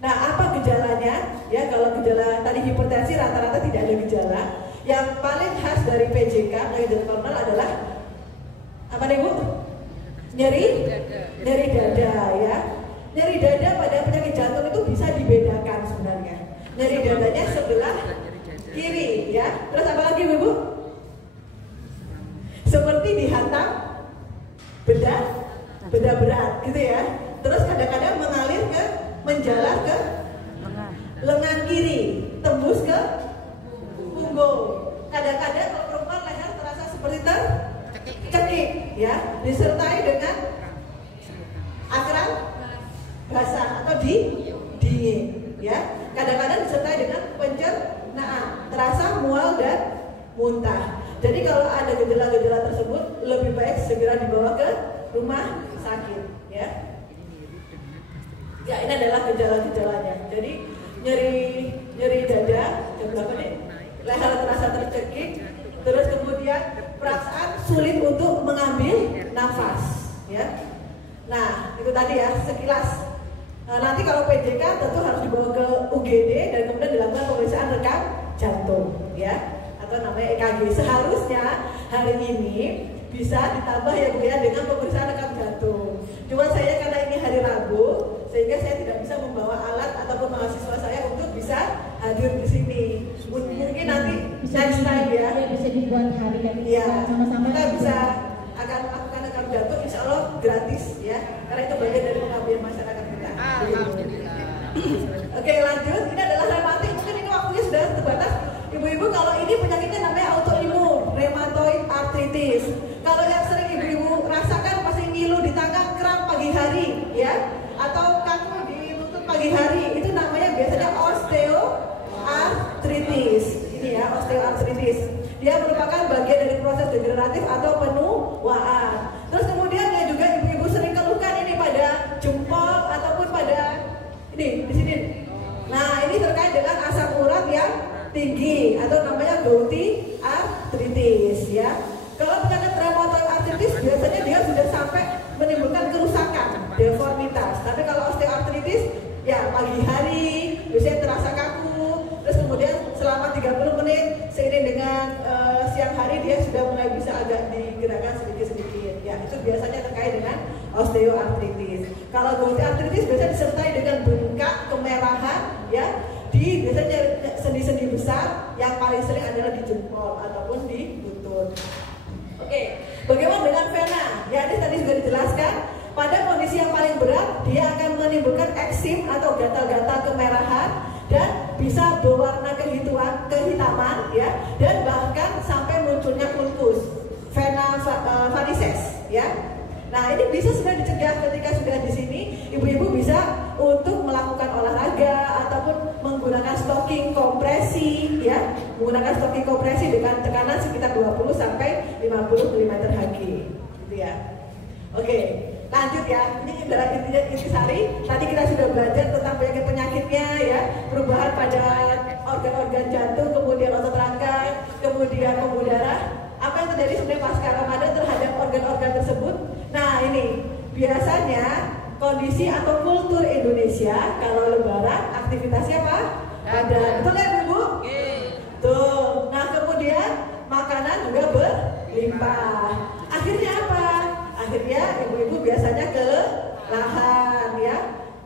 Nah, apa gejalanya? Ya, kalau gejala tadi hipertensi rata-rata tidak ada gejala. Yang paling khas dari PJK, penyakit koronal adalah apa nih Bu? Nyeri dada, ya. Nyeri dada pada penyakit jantung itu bisa dibedakan sebenarnya. Nyeri dadanya sebelah kiri, ya. Terus apa lagi Bu? Seperti dihantam benda berat, gitu ya. Terus kadang-kadang menjalar ke lengan kiri, tembus ke punggung. Kadang-kadang kalau perempuan leher terasa seperti tercekik, ya, disertai dengan akran basah atau dingin, ya. Kadang-kadang disertai dengan pencernaan, terasa mual dan muntah. Jadi kalau ada gejala-gejala tersebut lebih baik segera dibawa ke rumah sakit, ya. Ya, ini adalah gejala-gejalanya. Jadi nyeri dada, jam berapa nih? Leher terasa tercekik, terus kemudian perasaan sulit untuk mengambil nafas, ya. Nah, itu tadi ya sekilas. Nanti kalau PJK tentu harus dibawa ke UGD dan kemudian dilakukan pemeriksaan rekam jantung, ya, atau namanya EKG. Seharusnya hari ini bisa ditambah ya Bu ya dengan pemeriksaan rekam jantung. Cuma saya karena ini hari Rabu, sehingga saya tidak bisa membawa alat ataupun mahasiswa saya untuk bisa hadir di sini. Mungkin nanti next time ya. Bisa dibuat hari ini. Ya, Sama-sama kita bisa akan melakukan rekam jantung, insya Allah gratis ya, karena itu bagian dari pengabdian masyarakat kita. Alhamdulillah. Oke, lanjut. Ini adalah rematik. Mungkin ini waktunya sudah terbatas. Ibu-ibu, kalau ini penyakitnya namanya autoimun rheumatoid arthritis. Kalau yang sering ibu-ibu rasakan pasti ngilu di tangan, kram pagi hari, ya, atau kaku di lutut pagi hari, itu namanya biasanya osteoarthritis. Ini ya, osteoarthritis. Dia merupakan bagian dari proses degeneratif atau penuaan. Terus kemudian ya juga ibu-ibu sering keluhkan ini pada jempol ataupun pada ini di sini. Nah, ini terkait dengan asam urat yang tinggi atau namanya gouty arthritis, ya. Kalau penyakit rheumatoid arthritis biasanya dia sudah sampai menimbulkan kerusakan, deformitas. Tapi kalau osteoarthritis ya pagi hari biasanya terasa kaku, terus kemudian selama 30 menit seiring dengan siang hari dia sudah mulai bisa agak digerakkan sedikit-sedikit. Ya, itu biasanya terkait dengan osteoarthritis. Kalau gouty arthritis biasanya disertai dengan yang paling sering adalah di jempol ataupun di lutut. Oke, bagaimana dengan vena? Ya, ini tadi sudah dijelaskan. Pada kondisi yang paling berat, dia akan menimbulkan eksim atau gatal-gatal kemerahan dan bisa berwarna kehitaman, ya, dan bahkan sampai munculnya ulkus, vena varices, ya. Nah, ini bisa sudah dicegah ketika sudah di sini. Ibu-ibu bisa untuk melakukan olahraga ataupun menggunakan stocking kompresi, ya, menggunakan stocking kompresi dengan tekanan sekitar 20 sampai 50 mm Hg, gitu ya. Oke, lanjut ya. Ini adalah intisari. Tadi kita sudah belajar tentang penyakit-penyakitnya, ya, perubahan pada organ-organ jantung, kemudian otot rangka, kemudian pembuluh darah. Apa yang terjadi sebenarnya pasca Ramadan terhadap organ-organ tersebut? Nah, ini biasanya kondisi atau kultur Indonesia kalau Lebaran aktivitasnya apa? Ada, betul ya Bu? Tuh. Nah, kemudian makanan juga berlimpah. Akhirnya apa? Akhirnya ibu-ibu biasanya kelelahan, ya.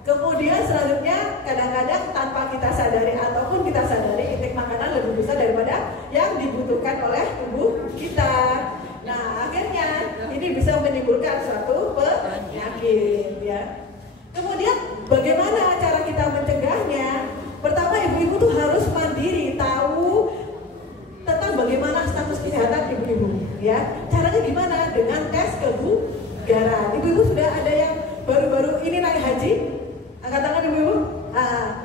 Kemudian selanjutnya kadang-kadang tanpa kita sadari ataupun kita sadari intake makanan lebih besar daripada yang dibutuhkan oleh tubuh kita. Nah, akhirnya ini bisa menimbulkan suatu penyakit, ya. Kemudian bagaimana cara kita mencegahnya? Pertama, ibu-ibu tuh harus mandiri, tahu tentang bagaimana status kesehatan ibu-ibu, ya. Caranya gimana? Dengan tes kebugaran. Ibu-ibu sudah ada yang baru-baru ini naik haji? Angkat tangan ibu-ibu.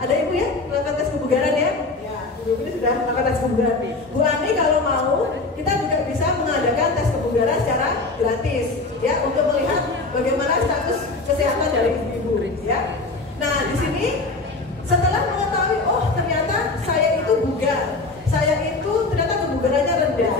Ada ibu ya melakukan tes kebugaran, ya? Ya, ibu-ibu ini sudah melakukan tes kebugaran. Bu Ani kalau mau, kita juga bisa mengadakan tes kebugaran secara gratis, ya, untuk melihat bagaimana status kesehatan dari ibu, ya. Nah, di sini setelah mengetahui, oh ternyata saya itu bugar, saya itu ternyata kebugarannya rendah.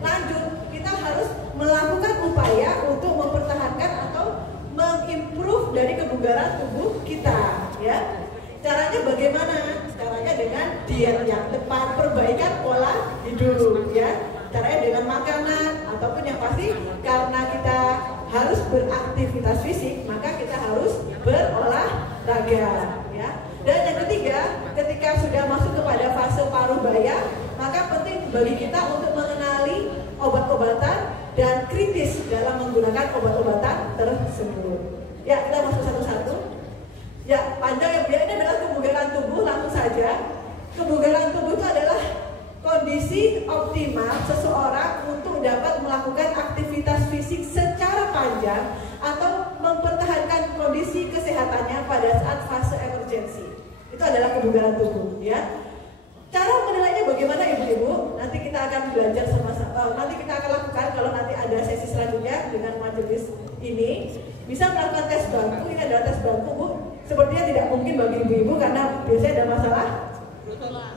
Lanjut, kita harus melakukan upaya untuk mempertahankan atau mengimprove dari kebugaran tubuh kita, ya. Caranya bagaimana? Caranya dengan diet yang tepat, perbaikan pola hidup, ya. Caranya dengan makanan ataupun yang pasti karena kita harus beraktivitas fisik, maka kita harus berolahraga, ya. Dan yang ketiga, ketika sudah masuk kepada fase paruh baya, maka penting bagi kita untuk mengenali obat-obatan dan kritis dalam menggunakan obat-obatan tersebut. Ya, kita masuk satu-satu. Ya, panjang ya, ini adalah kebugaran tubuh. Langsung saja, kebugaran tubuh itu adalah kondisi optimal seseorang untuk dapat melakukan aktivitas fisik secara panjang atau mempertahankan kondisi kesehatannya pada saat fase emergensi. Itu adalah kebugaran tubuh, ya. Cara menilainya bagaimana ibu-ibu? Nanti kita akan belajar sama-sama. Nanti kita akan lakukan kalau nanti ada sesi selanjutnya dengan majelis ini. Bisa melakukan tes bangku. Ini adalah tes bangku, Bu. Sepertinya tidak mungkin bagi ibu-ibu karena biasanya ada masalah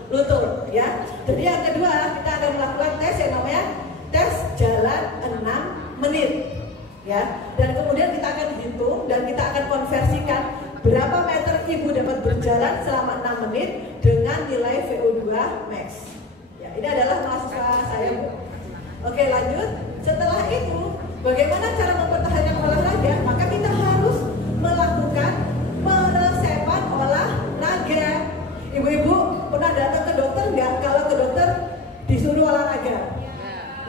lutut, ya. Jadi yang kedua kita akan melakukan tes yang namanya tes jalan 6 menit, ya. Dan kemudian kita akan hitung dan kita akan konversikan berapa meter ibu dapat berjalan selama 6 menit dengan nilai VO2 max. Ya, ini adalah mahasiswa saya, Bu. Oke, lanjut. Setelah itu, bagaimana cara mempertahankan olahraga? Maka kita harus melakukan peresepan olahraga. Ibu-ibu pernah datang ke dokter nggak? Kalau ke dokter disuruh olahraga,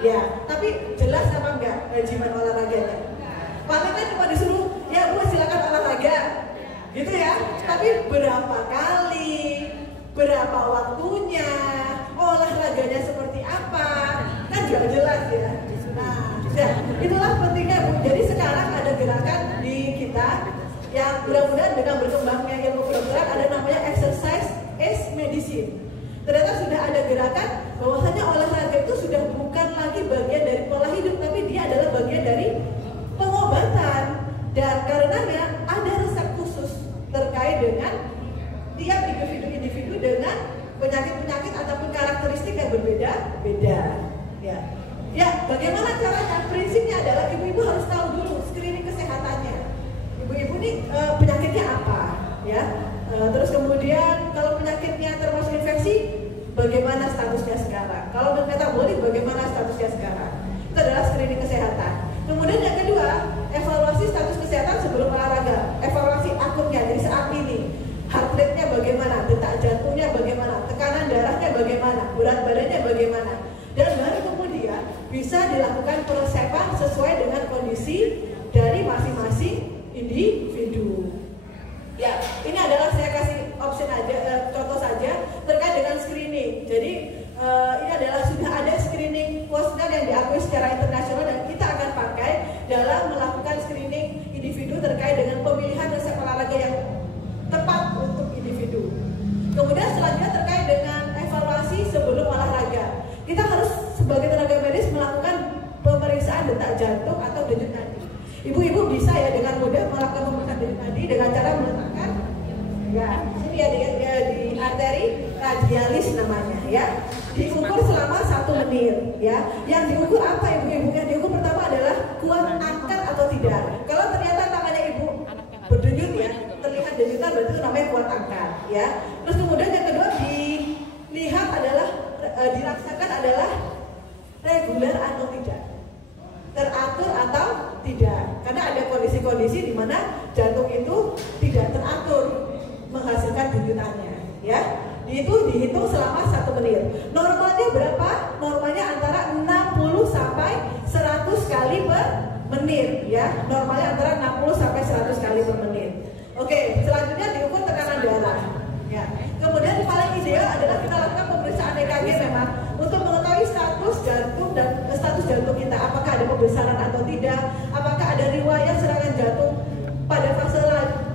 ya. Tapi jelas apa enggak regimen olahraganya? Paling kan cuma disuruh, ya Bu silakan olahraga, gitu ya. Tapi berapa kali, berapa waktunya, olahraganya seperti apa, kan nggak jelas ya. Nah, ya, itulah pentingnya Bu. Jadi sekarang ada gerakan di kita yang mudah-mudahan dengan berkembangnya ilmu kedokteran ada namanya exercise is medicine. Ternyata sudah ada gerakan bahwasanya olahraga itu sudah bukan lagi bagian dari pola hidup, tapi dia adalah bagian dari pengobatan. Dan karenanya ada resep khusus terkait dengan tiap individu dengan penyakit-penyakit ataupun karakteristik yang berbeda-beda. Ya. Ya, bagaimana caranya? Prinsipnya adalah ibu-ibu harus tahu dulu screening kesehatannya. Ibu-ibu ini penyakitnya apa, ya? Terus kemudian kalau penyakitnya termasuk infeksi, bagaimana statusnya sekarang? Kalau metabolik, bagaimana statusnya sekarang? Itu adalah screening kesehatan. Kemudian yang kedua, evaluasi status kesehatan sebelum olahraga. Evaluasi akutnya, jadi saat ini heart rate-nya bagaimana, detak jantungnya bagaimana, tekanan tekanan darahnya bagaimana, berat badannya bagaimana, dan baru kemudian bisa dilakukan peresepan sesuai dengan kondisi dari masing-masing individu. Ya, ini adalah saya kasih option aja, contoh saja terkait dengan screening. Jadi ini adalah sudah ada screening kuesioner yang diakui secara internasional dan kita akan pakai dalam melakukan screening individu terkait dengan pemilihan resep olahraga yang tepat untuk individu. Kemudian selanjutnya terkait dengan evaluasi sebelum olahraga. Kita harus sebagai tenaga medis melakukan pemeriksaan detak jantung atau denyut nadi. Ibu-ibu bisa ya dengan mudah melakukan pemeriksaan denyut nadi dengan cara meletakkan ya ini ya di arteri radialis namanya ya. Diukur selama 1 menit ya. Yang diukur apa ibu-ibu? Yang diukur pertama adalah kuat angkat atau tidak. Kalau ternyata tangannya ibu berdenyut ya, terlihat denyutan berarti itu namanya kuat angkat ya. Terus kemudian yang kedua dilihat adalah dirasakan adalah reguler atau tidak, teratur atau tidak. Karena ada kondisi-kondisi di mana jantung itu tidak teratur menghasilkan denyutannya ya. Itu dihitung selama 1 menit. Normalnya berapa? Normalnya antara 60 sampai 100 kali per menit ya. Normalnya antara 60 sampai 100 kali per menit. Oke, selanjutnya diukur tekanan darah ya. Kemudian paling ideal adalah kita lakukan pemeriksaan EKG memang untuk mengetahui status jantung dan status jantung kita, apakah ada pembesaran atau tidak, apakah ada riwayat serangan jantung pada fase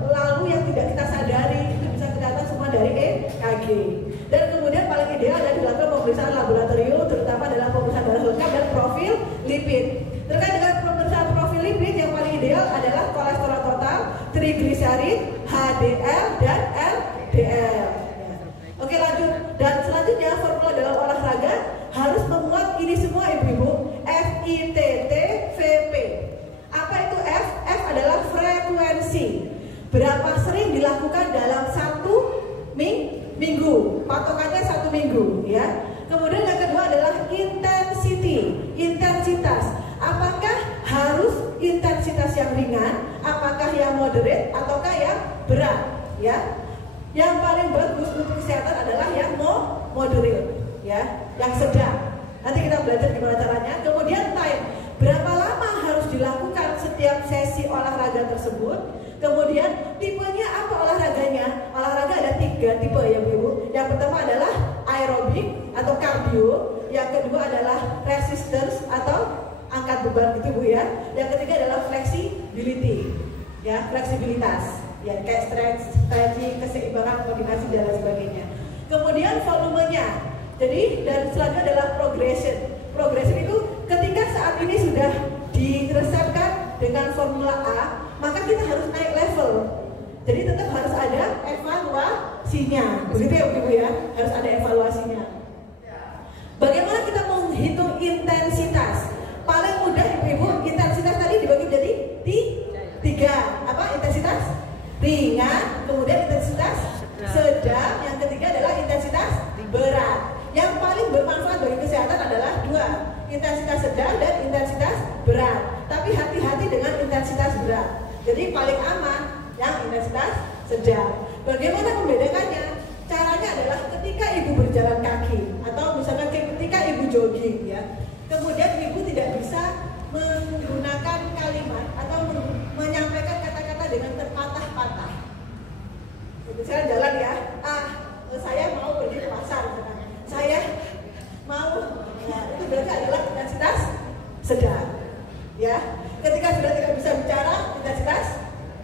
lalu yang tidak kita sadari. Itu bisa kelihatan semua dari EKG. Dan kemudian paling ideal adalah dilakukan pemeriksaan laboratorium, terutama dalam pemeriksaan darah lengkap dan profil lipid. Terkait dengan pemeriksaan profil lipid yang paling ideal adalah kolesterol total, trigliserid, HDL dan LDL. Oke, lanjut. Dan selanjutnya formula dalam olahraga harus memuat ini semua ibu-ibu, FITT-VP. Apa itu F? F adalah frekuensi. Berapa sering dilakukan dalam 1 minggu? Patokannya 1 minggu ya. Kemudian yang kedua adalah intensity, intensitas. Apakah harus intensitas yang ringan? Apakah yang moderate ataukah yang berat ya? Yang paling bagus untuk kesehatan adalah yang moderate ya, yang sedang. Nanti kita belajar gimana caranya. Kemudian time, berapa lama harus dilakukan setiap sesi olahraga tersebut. Kemudian tipenya apa olahraganya? Olahraga ada 3 tipe ya Bu. Yang pertama adalah aerobik atau cardio. Yang kedua adalah resistance atau angkat beban gitu Bu ya. Yang ketiga adalah flexibility ya, fleksibilitas ya, kayak stretching, keseimbangan, koordinasi dan lain sebagainya. Kemudian volumenya. Jadi dan selanjutnya adalah progression. Progression itu ketika saat ini sudah diresepkan dengan formula A, maka kita harus naik level. Jadi tetap harus ada evaluasinya. Begitu ya Ibu ya, harus ada evaluasinya. Bagaimana kita menghitung intensitas? Paling mudah Ibu, intensitas tadi dibagi jadi 3. Apa intensitas? Ringan, kemudian intensitas sedang, yang ketiga adalah intensitas berat. Yang paling bermanfaat bagi kesehatan adalah 2, intensitas sedang dan intensitas berat. Tapi hati-hati dengan intensitas berat. Jadi paling aman yang intensitas sedang. Bagaimana membedakannya? Caranya adalah ketika ibu berjalan kaki atau misalkan ketika ibu jogging ya. Kemudian ibu tidak bisa menggunakan kalimat atau menyampaikan kata-kata dengan terpatah-patah. Misalnya jalan ya, saya mau pergi ke pasar, saya mau, itu berarti adalah intensitas sedang. Ya, ketika sudah tidak bisa bicara, intensitas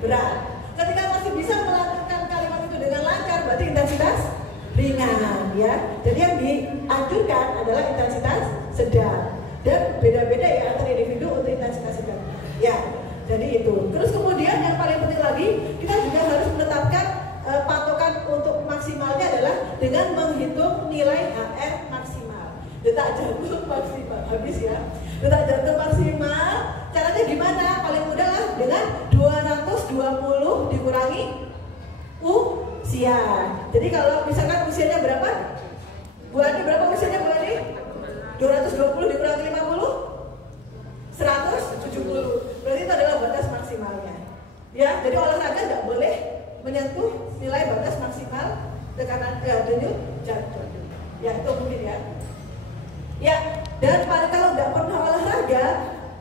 berat. Ketika masih bisa melakukan kalimat itu dengan lancar, berarti intensitas ringan. Ya, jadi yang dianjurkan adalah intensitas sedang. Dan beda-beda ya antar individu untuk intensitas sedang. Ya, jadi itu. Terus kemudian yang paling penting lagi, kita juga harus menetapkan patokan untuk maksimalnya adalah dengan menghitung nilai HR maksimal. Detak jantung maksimal, habis ya. Detak jantung maksimal, caranya gimana? Paling mudah lah dengan 220 dikurangi usia. Jadi kalau misalkan usianya berapa? Bu Ani, berapa usianya Bu Ani? 220 dikurangi 50? 170. Berarti itu adalah batas maksimalnya. Ya, jadi olahraga nggak boleh menyentuh nilai batas maksimal tekanan denyut jantung. Ya itu mungkin ya. Ya, dan kalau nggak pernah olahraga,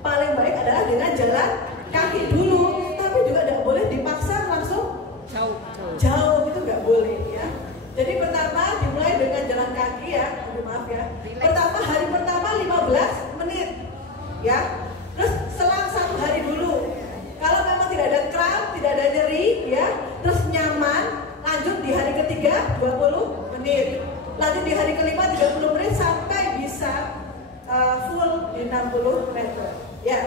paling baik adalah dengan jalan kaki dulu. Tapi juga nggak boleh dipaksa langsung jauh itu nggak boleh ya. Jadi pertama dimulai dengan jalan kaki ya, maaf ya. Pertama hari pertama 15 menit ya. Terus selang 1 hari dulu. Kalau memang tidak ada kram, tidak ada nyeri ya, terus nyaman, lanjut di hari ketiga 20 menit. Lanjut di hari kelima 30 menit sampai bisa full di 60 meter. Ya,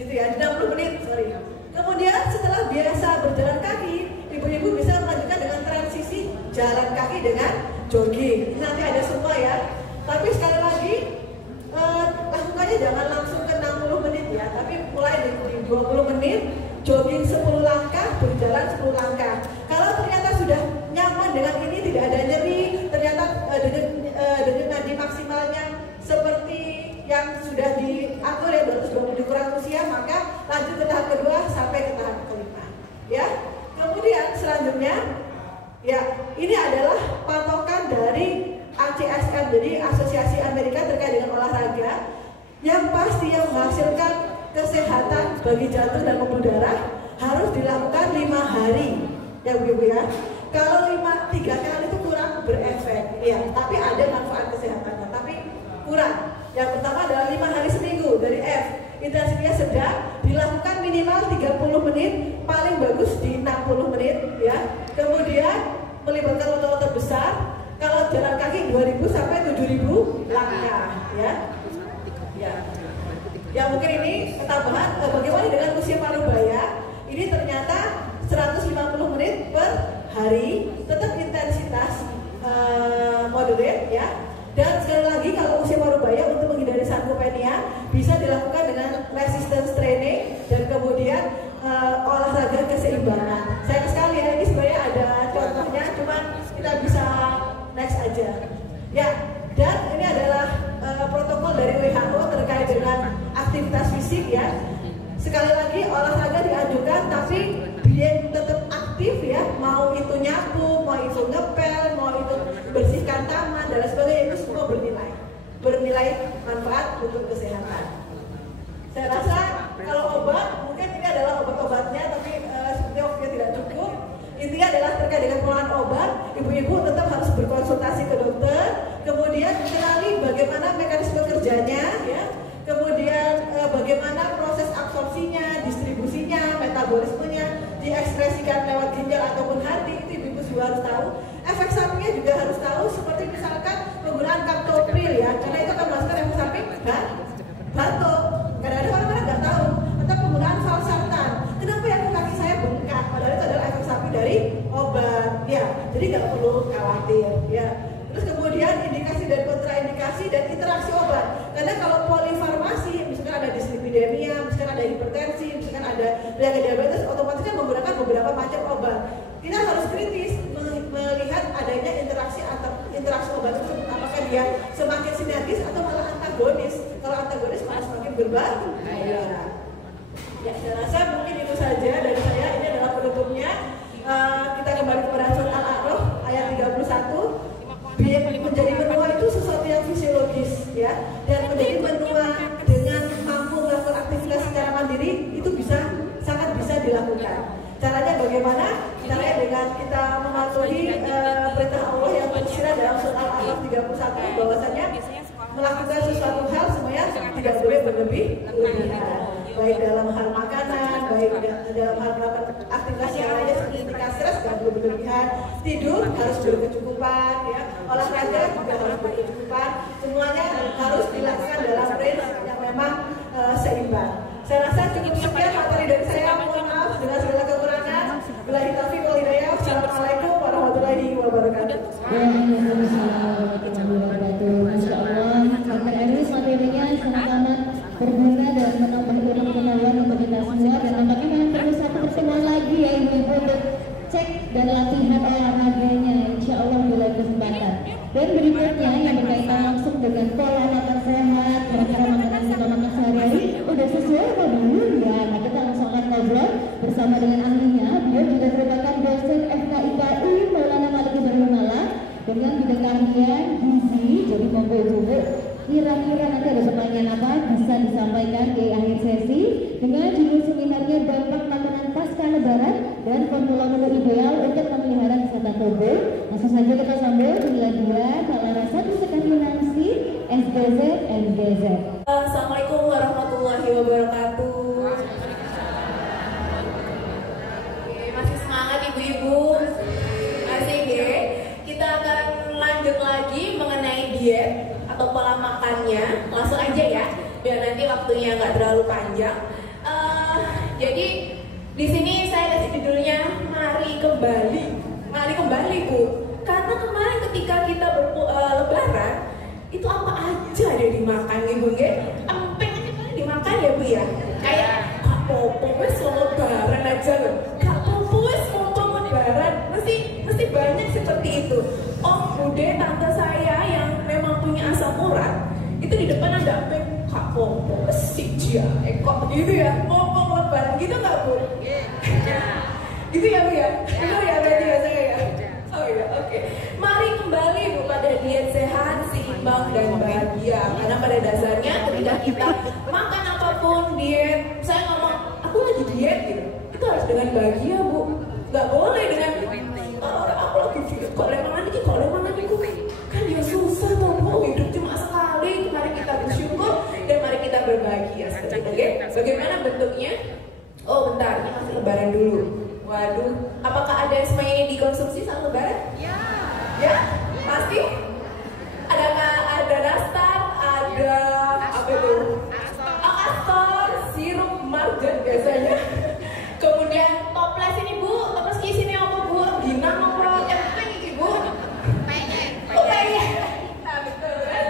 gitu ya, 60 menit, sorry. Kemudian setelah biasa berjalan kaki, ibu-ibu bisa melanjutkan dengan transisi jalan kaki dengan jogging. Nanti ada semua ya. Tapi sekali lagi lakukannya jangan langsung ke 60 menit ya, tapi mulai dari 20 menit, jogging 10 langkah, berjalan 10 langkah. Kalau ternyata sudah nyaman dengan ini, tidak ada nyeri, ternyata denyut nadi maksimalnya seperti yang sudah diatur ya 220 dikurang usia, maka lanjut ke tahap kedua sampai ke tahap kelima ya. Kemudian selanjutnya ya, ini adalah patokan dari ACSM, jadi Asosiasi Amerika terkait dengan olahraga, yang pasti yang menghasilkan kesehatan bagi jantung dan pembuluh darah harus dilakukan 5 hari ya Bu Ibu ya. Kalau 3 kali itu kurang berefek ya, tapi ada manfaat kesehatannya, tapi kurang. Yang pertama adalah 5 hari seminggu dari F, intensitasnya sedang, dilakukan minimal 30 menit, paling bagus di 60 menit ya. Kemudian melibatkan otot-otot besar. Kalau jalan kaki 2000 sampai 7000 langkah ya. Ya mungkin ini tambahan. Bagaimana dengan usia parubaya? Ini ternyata 150 menit per hari, tetap intensitas moderate ya. Dan sekali lagi kalau usia parubaya untuk menghindari sarkopenia bisa dilakukan dengan resistance training dan kemudian olahraga keseimbangan. Sayang sekali ya, ini sebenarnya ada contohnya, cuman kita bisa next aja. Ya, dan ini adalah protokol dari WHO terkait dengan aktivitas fisik ya. Sekali lagi olahraga dianjurkan, tapi dia tetap aktif ya. Mau itu nyapu, mau itu ngepel, mau itu bersihkan taman dan sebagainya, itu semua bernilai manfaat untuk kesehatan. Saya rasa kalau obat, mungkin ini adalah obat-obatnya, tapi seperti waktunya tidak cukup. Intinya adalah terkait dengan penggunaan obat, ibu-ibu tetap harus berkonsultasi ke dokter, kemudian kenali bagaimana mekanisme kerjanya, ya, kemudian bagaimana proses absorpsinya, distribusinya, metabolismenya, diekspresikan lewat ginjal ataupun hati, itu ibu-ibu juga harus tahu. Efek sampingnya juga harus tahu, seperti misalkan penggunaan captopril ya, karena itu akan menghasilkan efek samping batuk. Kadang-kadang orang-orang nggak tahu. Atau penggunaan valsartan. Kenapa ya kaki saya bengkak? Padahal itu adalah efek samping dari obat. Ya, jadi nggak perlu khawatir. Ya. Terus kemudian indikasi dan kontraindikasi dan interaksi obat. Karena kalau polifarmasi, misalkan ada dislipidemia, misalkan ada hipertensi, misalkan ada penyakit diabetes, otomatis kan menggunakan beberapa macam obat. Kita harus kritis melihat adanya interaksi obat itu, apakah dia semakin sinergis atau malah antagonis. Kalau antagonis malah semakin berbahaya. Ya, saya rasa mungkin itu saja dari saya. Ini adalah penutupnya. Kita kembali kepada surat Al-A'raf ayat 31. Menjadi menua itu sesuatu yang fisiologis ya, dan menjadi menua dengan mampu melakukan aktivitas secara mandiri itu sangat bisa dilakukan. Caranya bagaimana? Caranya dengan kita mematuhi perintah Allah yang tersirat dalam surat Al-A'raf 31, bahwasanya melakukan sesuatu hal semuanya tidak boleh berlebihan, baik dalam hal makanan, baik dalam hal melakukan aktivitas yang lainnya seperti kasras tidak boleh berlebihan, tidur harus berkecukupan, ya, olahraga juga harus berkecukupan, semuanya harus dilakukan dalam range yang memang seimbang. Saya rasa cukup sekian materi dari saya. Mohon maaf dengan segala kekurangan. Billahi taufiq wal hidayah. Wassalamualaikum warahmatullahi wabarakatuh. Masya Allah, sampai ini materinya sangat-sangat berguna dan menambah ilmu pengetahuan untuk kita semua, dan nampaknya memang perlu satu pertemuan lagi ya ibu-ibu untuk cek dan latihan olahraganya, insya Allah di lain kesempatan. Dan berikutnya yang berkaitan langsung dengan pola makan sehat, kira-kira makanan kita makan sehari-hari udah sesuai apa belum ya? Nah, kita langsung akan ngobrol bersama dengan ahlinya. Beliau juga merupakan dosen FKIPI Maulana Malik Ibrahim Malang dengan bidang keahlian gizi Kira-kira nanti ada pertanyaan apa bisa disampaikan di akhir sesi dengan judul seminarnya dampak makanan pasca lebaran dan formula-formula ideal untuk memelihara kesehatan tubuh. Langsung saja kita sambut dengan dua Kalara 1 Sekali Nancy SGZ MGZ. Assalamualaikum warahmatullahi wabarakatuh. Masih semangat ibu-ibu? Masih ya? Kita akan lanjut lagi mengenai diet atau pola makannya. Langsung aja ya, biar nanti waktunya nggak terlalu panjang. Jadi di sini saya kasih judulnya Mari Kembali. Mari kembali Bu. Karena kemarin ketika kita lebaran itu apa aja ada dimakan ibu nggih? Empeng aja kan dimakan ya Bu ya. Kayak gak popo wis lebaran aja loh. Gak popo wis ngomong lebaran. Mesti banyak seperti itu. Oh, bude tante saya yang memang punya asam urat itu di depan ada empeng gak popo wis siji kok gitu ya. Ngomong lebaran gitu gak Bu? Gitu ya Bu ya? Benar ya berarti ya saya ya? Oh iya, oke. Mari kembali Bu pada diet sehat, seimbang dan bahagia. Karena pada dasarnya ketika kita makan apapun diet, saya ngomong aku lagi diet gitu, itu harus dengan bahagia Bu. Gak boleh dengan aku lagi diet kok lemangan ini kan dia susah tuh Bu. Hidup cuma sekali. Mari kita bersyukur dan mari kita berbahagia. Oke? Bagaimana bentuknya? Oh bentar, ini masih lebaran dulu. Waduh, apakah ada semua ini dikonsumsi saat lebaran? Ya. Ya? Pasti? Ada nastar, ada apa itu? Astor, sirup, marjan biasanya. Kemudian toples ini Bu, toples ini apa Bu? Ginang apa? Empeng ini Bu? Peyek. Oh peyek. Nah betul kan?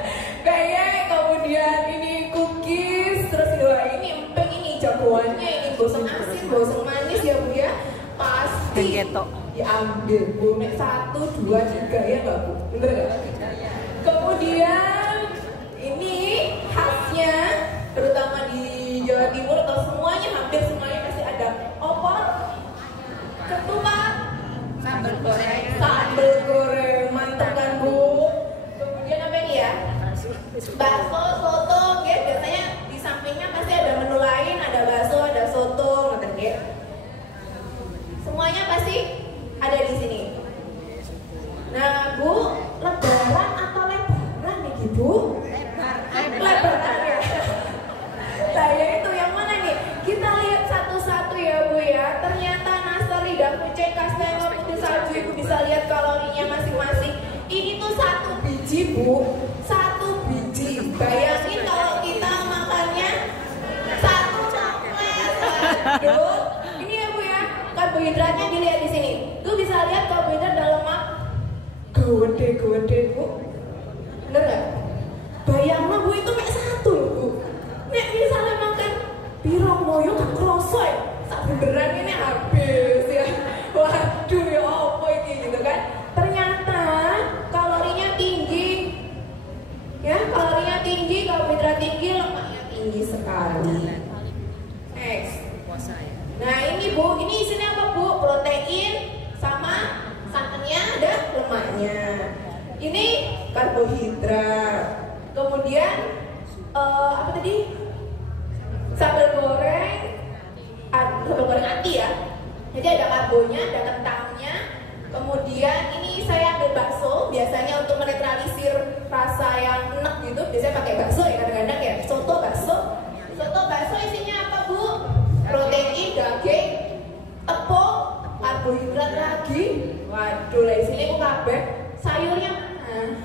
Peyek, kemudian ini cookies, terus ini empeng ini jagoannya ini gosong asin, gosong manis ya Bu ya. Pasti diambil Bu, 1, 2, 3 ya nggak Bu? Bener nggak? Kemudian ini khasnya terutama di Jawa Timur atau semuanya hampir semuanya pasti ada opor, ketupat, sambal goreng, mantap kan Bu? Kemudian apa ini ya? Bakso, soto, ya biasanya di sampingnya pasti ada menu lain, ada bakso, ada soto, gitu ya. Semuanya pasti ada di sini. Nah Bu, lebaran atau lebaran nih Bu? Lebaran ya. Saya itu yang mana nih? Kita lihat satu-satu ya Bu ya. Ternyata nastar, lidah kucing, kastengel, putih salju. Ibu bisa lihat kalorinya masing-masing. Ini tuh 1 biji Bu, 1 biji. Bayangin kalau kita makannya 1 coklat. Aduh. Karbohidratnya dilihat di sini. Tuh bisa lihat karbohidrat dan lemak gede Bu. Bener gak? Bayangin Bu itu mek 1 loh Bu. Nek misalnya makan pirang moyo gak kroso ya. Sak beneran ini habis ya. Waduh ya apa ini gitu kan. Ternyata kalorinya tinggi. Ya, kalorinya tinggi, karbohidrat tinggi, lemaknya tinggi sekali. Next. Nah ini Bu, ini isinya apa Bu? Protein sama santannya ada lemaknya. Ini karbohidrat. Kemudian apa tadi? Sambal goreng ati ya. Jadi ada karbonya, ada kentangnya. Kemudian ini saya ambil bakso, biasanya untuk menetralisir rasa yang enak gitu. Biasanya pakai bakso ya kadang-kadang ya. Soto bakso isinya apa Bu? Protein, daging, tepung, karbohidrat lagi. Waduh, lah sini Bu kabeh. Sayurnya mana?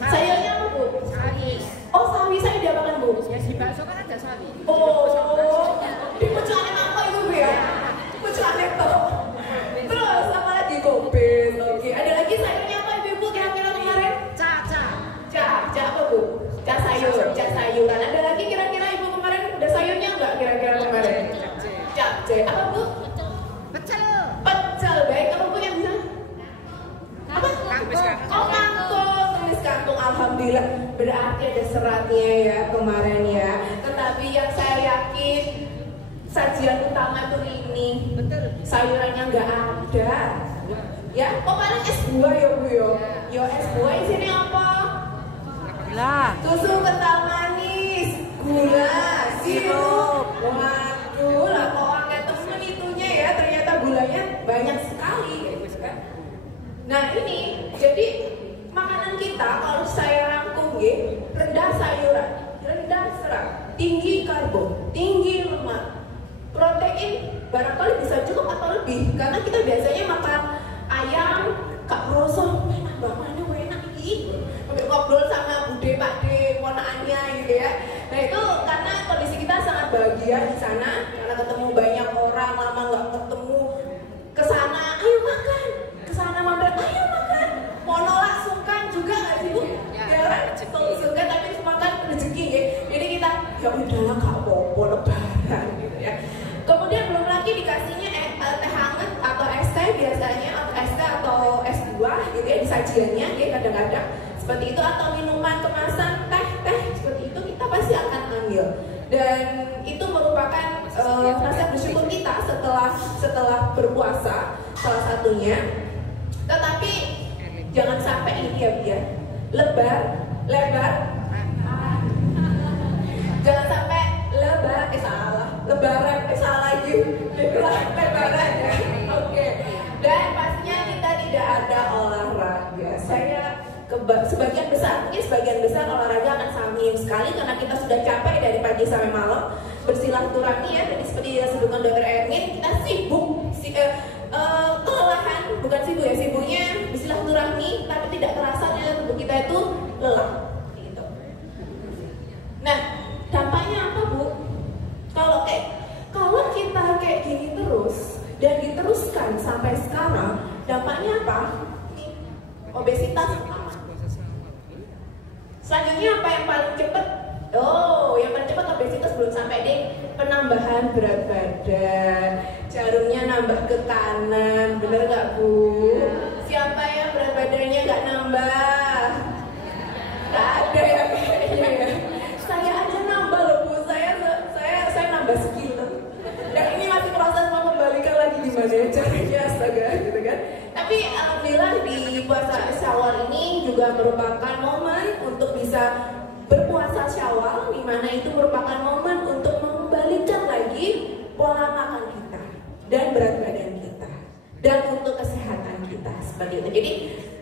Sayurnya apa Bu? Sawi. Oh, sawi saya diapakan Bu? Ya di bakso kan ada sawi. Oh, di pecelane apa itu Bu ya? Pecelane toh. Terus apa lagi kopes? Oke, ada lagi sayurnya apa Ibu kira-kira kemarin? Ca apa Bu? Ca sayuran. Ada lagi kira-kira Ibu kemarin ada sayurnya enggak kira-kira kemarin? Capcay. Apa Bu? Pecel. Baik, apa Bu yang bisa? Apa? Oh, kangkung. Tumis kangkung. Alhamdulillah. Berarti ada seratnya ya kemarin ya. Tetapi yang saya yakin sajian utama tuh ini. Betul. Sayurannya nggak ada. Ya, oh paling es buah ya Bu yo. Yo es buah isinya apa? Lah. Susu kental manis, gula, sirup. Waduh, lah kok angkat temen itunya ya, ternyata gulanya banyak sekali gitu kan. Nah ini, jadi makanan kita kalau saya rangkum rendah sayuran, rendah serat, tinggi karbo, tinggi lemak, protein barangkali bisa cukup atau lebih, karena kita biasanya makan ayam, kak rosol, enak banget, enak ini, ngobrol sama bude pak de, ponaannya gitu ya. Nah itu karena kondisi kita sangat bahagia di sana, karena ketemu banyak orang, lama nggak ketemu, kesana, ayo makan, kesana mampir, ayo makan, mau nolak sungkan juga nggak sih bu? Ya kan, sungkan tapi semua kan rezeki ya. Jadi kita ya udahlah kak popo lebaran gitu ya. Kemudian belum lagi dikasihnya teh hangat atau es teh biasanya, atau es teh atau es buah gitu ya di sajiannya ya kadang-kadang seperti itu, atau minuman kemasan teh seperti itu kita pasti akan ambil, dan itu merupakan rasa bersyukur kita setelah berpuasa salah satunya. Tetapi jangan sampai ini ya lebar jangan sampai lebaran lagi lebaran ya. Oke. Dan pastinya kita tidak ada olahraga. Saya sebagian besar olahraga akan samim sekali karena kita sudah capek dari pagi sampai malam bersilaturahmi ya. Jadi seperti yang disebutkan Dr. Ermin, kita sibuk kelelahan, bukan sibuk ya, sibuknya bersilaturahmi tapi tidak terasa tubuh kita itu lelah gitu. Nah, dampaknya apa bu? Kalau kita kayak gini terus dan diteruskan sampai sekarang, dampaknya apa? Obesitas pertama. Selanjutnya apa yang paling cepat? Yang paling cepat obesitas belum sampai deh, penambahan berat badan. Jarumnya nambah ke kanan, bener nggak bu? Siapa yang berat badannya nggak nambah? Nggak ada ya kayaknya ya. Saya aja nambah loh bu, saya nambah sekilo. Dan ini masih proses mengembalikan lagi gimana ya caranya, astaga gitu kan. Tapi alhamdulillah di puasa Syawal ini juga merupakan momen untuk bisa berpuasa Syawal, di mana itu merupakan momen untuk mengembalikan lagi pola makan kita dan berat badan kita dan untuk kesehatan kita seperti itu. Jadi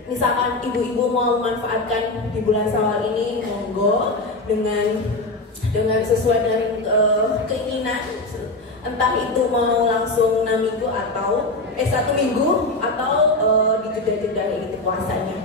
misalkan ibu-ibu mau memanfaatkan di bulan Syawal ini, monggo dengan sesuai dengan keinginan, entah itu mau langsung 6 minggu atau 1 minggu atau dijeda-jeda gitu puasanya.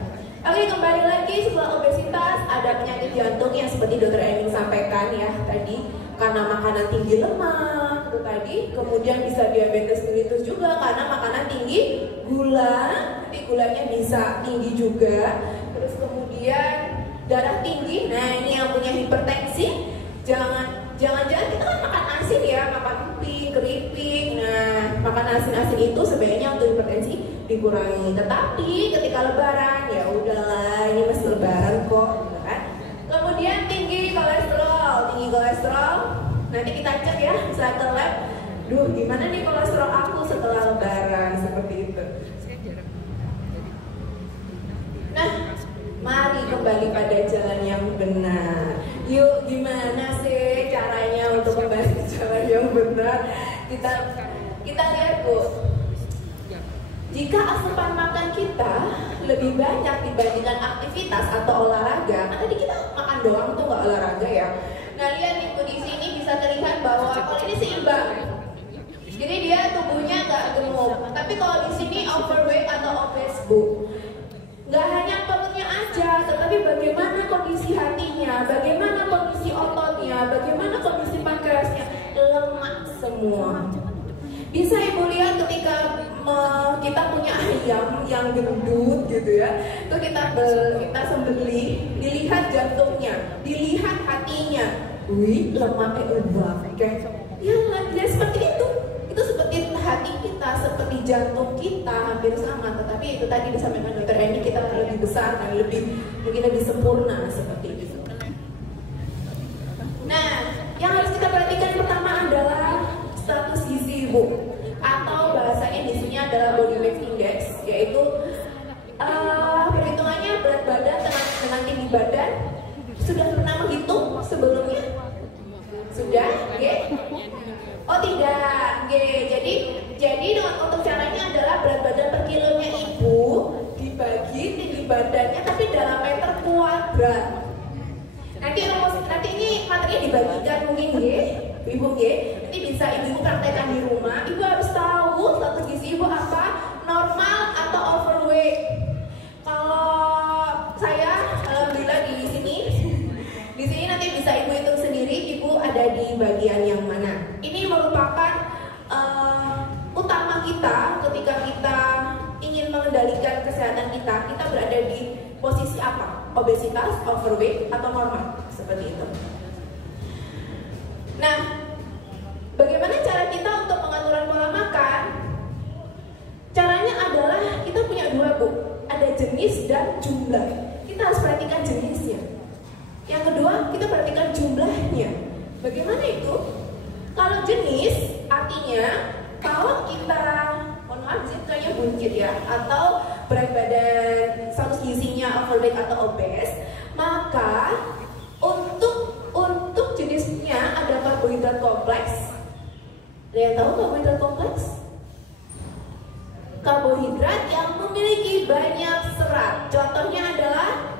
Oke, kembali lagi, setelah obesitas ada penyakit jantung yang seperti Dr. Ermin sampaikan ya tadi, karena makanan tinggi lemak itu tadi, kemudian bisa diabetes mellitus juga karena makanan tinggi gula, nanti gulanya bisa tinggi juga, terus kemudian darah tinggi. Nah ini yang punya hipertensi, jangan kita kan makan asin ya, makan ubi, keripik. Nah makan asin itu sebaiknya untuk hipertensi dikurangi. Tetapi ketika lebaran ya udahlah, ini masih lebaran kok gitu kan. Kemudian tinggi kolesterol nanti kita cek ya, bisa ke lab. Duh gimana nih kolesterol aku setelah lebaran, seperti itu. Nah mari kembali pada jalan yang benar. Yuk, gimana sih caranya untuk kembali ke jalan yang benar? Kita lihat bu, jika asupan makan kita lebih banyak dibandingkan aktivitas atau olahraga, kan tadi kita makan doang tuh nggak olahraga ya. Nah lihat nih bu, di sini bisa terlihat bahwa kalau ini seimbang, jadi dia tubuhnya nggak gemuk. Tapi kalau di sini overweight atau obese bu, nggak hanya perutnya aja, tetapi bagaimana kondisi hatinya, bagaimana kondisi ototnya, bagaimana kondisi pankreasnya, lemak semua. Bisa ibu lihat ketika kita punya ayam yang gendut gitu ya, itu kita sembelih, dilihat jantungnya, dilihat hatinya, wih lemaknya oke, ya seperti itu. Itu seperti hati kita, seperti jantung kita, hampir sama. Tetapi itu tadi disampaikan Dr. Eni, kita lebih besar dan mungkin lebih sempurna seperti itu. Nah, yang harus kita perhatikan pertama adalah status gizi ibu, atau bahasanya di sini adalah body mass index, yaitu perhitungannya berat badan dengan tinggi badan Sudah pernah menghitung sebelumnya? Sudah? Oh tidak, jadi untuk caranya adalah berat badan per kilonya ibu dibagi tinggi badannya tapi dalam meter kuadrat. Nanti ini materinya dibagikan mungkin ibu nanti bisa ibu praktekkan di rumah. Ibu harus tahu status gizi ibu apa, normal atau overweight. Kalau saya alhamdulillah di sini nanti bisa ibu hitung sendiri ibu ada di bagian yang mana. Ini merupakan utama kita ketika kita ingin mengendalikan kesehatan kita berada di posisi apa? Obesitas, overweight, atau normal? Seperti itu. Nah, bagaimana cara kita untuk pengaturan pola makan? Caranya adalah kita punya dua, Bu. Ada jenis dan jumlah. Kita harus perhatikan jenisnya. Yang kedua, kita perhatikan jumlahnya. Bagaimana itu? Kalau jenis, artinya kalau kita, mohon maaf, kayaknya buncit ya, atau berat badan status gizinya overweight atau obes, maka untuk jenisnya ada karbohidrat kompleks. Ada yang tahu karbohidrat kompleks? Karbohidrat yang memiliki banyak serat. Contohnya adalah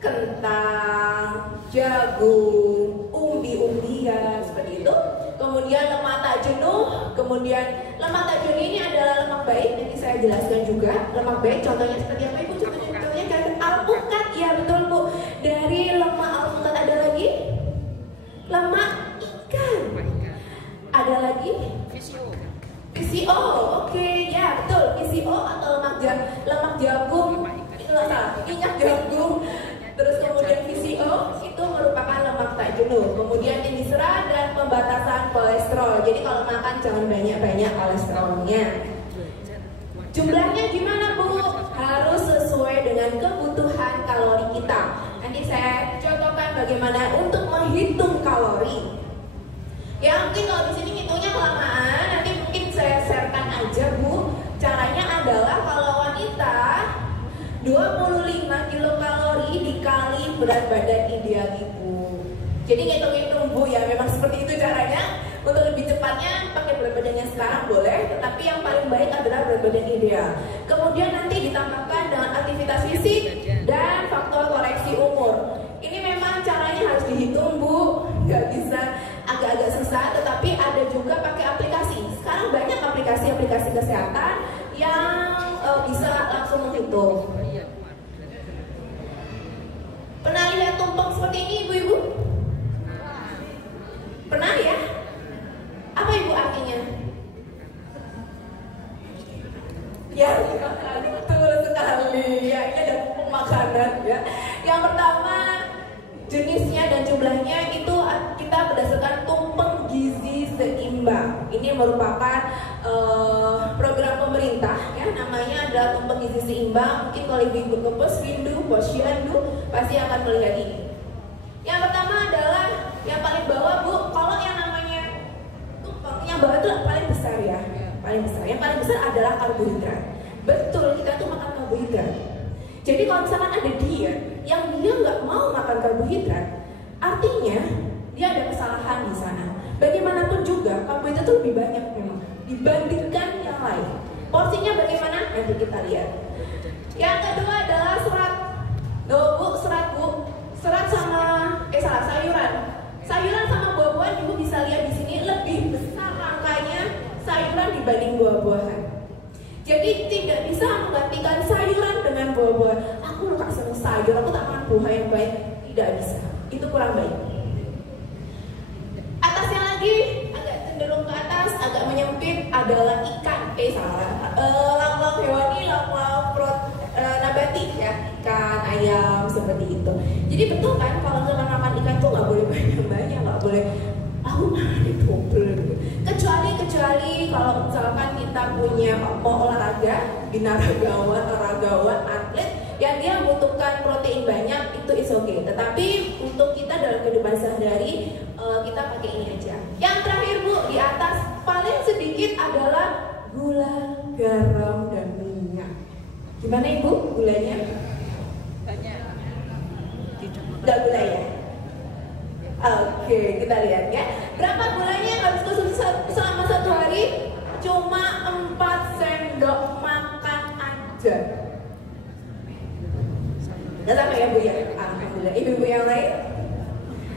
kentang, jagung, umbi-umbian, seperti itu. Kemudian lemak tak jenuh. Kemudian lemak tak jenuh ini adalah lemak baik. Nanti saya jelaskan juga lemak baik. Contohnya seperti apa ibu? Contohnya kan alpukat, ya betul bu. Dari lemak alpukat ada lagi lemak ikan. Ada lagi PCO, oke, ya betul, PCO atau lemak jagung, itu nggak salah, minyak jagung. Terus kemudian PCO itu merupakan lemak tak jenuh. Kemudian tinggi serat dan pembatasan kolesterol. Jadi kalau makan jangan banyak-banyak kolesterolnya. Jumlahnya gimana bu? Harus sesuai dengan kebutuhan kalori kita. Nanti saya contohkan bagaimana untuk menghitung kalori. Ya mungkin kalau di sini hitungnya kelamaan, nanti mungkin saya sharekan aja bu. Caranya adalah kalau wanita 25 kilokalori dikali berat badan ideal ibu. Jadi ngitung-ngitung bu ya, memang seperti itu caranya. Untuk lebih cepatnya pakai berat badannya sekarang boleh, tetapi yang paling baik adalah berat badan ideal. Kemudian nanti ditambahkan dengan aktivitas fisik dan faktor koreksi umur. Ini memang caranya harus dihitung bu, nggak bisa agak-agak susah, tetapi ada juga pakai aplikasi. Sekarang banyak aplikasi-aplikasi kesehatan yang bisa langsung menghitung. Pernah lihat tumpeng seperti ini ibu-ibu? Pernah ya? Apa ibu artinya? Ya, betul sekali. Ya, ini ada tumpeng makanan ya. Yang pertama jenisnya dan jumlahnya itu kita berdasarkan tumpeng gizi seimbang. Ini merupakan program pemerintah ya, namanya adalah tumpeng gizi seimbang. Mungkin kalau ibu ke posyandu pasti akan melihat ini. Yang pertama adalah yang paling bawah bu, kalau yang namanya tumpeng yang bawah itu paling besar ya, paling besar. Yang paling besar adalah karbohidrat. Betul, kita tuh makan karbohidrat. Jadi kalau misalkan ada dia yang dia nggak mau makan karbohidrat, artinya dia ada kesalahan di sana. Bagaimanapun juga karbohidrat itu lebih banyak memang dibandingkan yang lain. Porsinya bagaimana? Nanti kita lihat. Yang kedua adalah serat. Serat sama sayuran. Sayuran sama buah-buahan ibu bisa lihat di sini lebih besar angkanya sayuran dibanding buah-buahan. Jadi tidak bisa menggantikan sayuran dengan buah-buahan. Aku nggak senang sayur, aku tak makan buah yang baik. Tidak bisa, itu kurang baik. Atasnya lagi agak cenderung ke atas, agak menyempit adalah ikan. Lauk-lauk hewani, lauk-lauk nabati ya, ikan, ayam seperti itu. Jadi betul kan kalau kita makan ikan tuh nggak boleh banyak-banyak, nggak boleh aku makan double. Kecuali kalau misalkan kita punya olahraga, binaragawan, atlet yang dia membutuhkan protein banyak, itu is okay. Tetapi untuk kita dalam kehidupan sehari-hari kita pakai ini aja. Yang terakhir bu, di atas paling sedikit adalah gula, garam, dan minyak. Gimana ibu gulanya? Banyak. Tidak gula ya. Oke, kita lihat ya. Berapa gulanya yang harus konsumsi selama 1 hari? Cuma 4 sendok makan aja. Gak sampai ya Bu ya? Alhamdulillah. Ibu-ibu yang lain?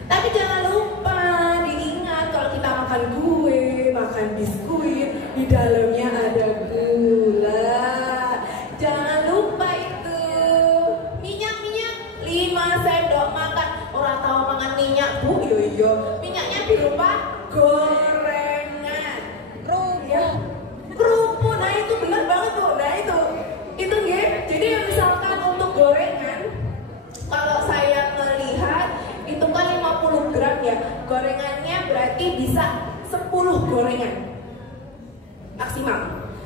Tapi jangan lupa diingat kalau kita makan kue, makan biskuit, di dalamnya ada gula. Jangan lupa itu. Minyak 5 sendok makan. Orang tahu makan minyak Bu? Iya. Minyaknya berupa gorengan. Kerupuk. Nah itu benar banget Bu. Nah itu nggih. Jadi misalkan untuk gorengan, kalau saya melihat itu kan 50 gram ya. Gorengannya berarti bisa 10 gorengan maksimal.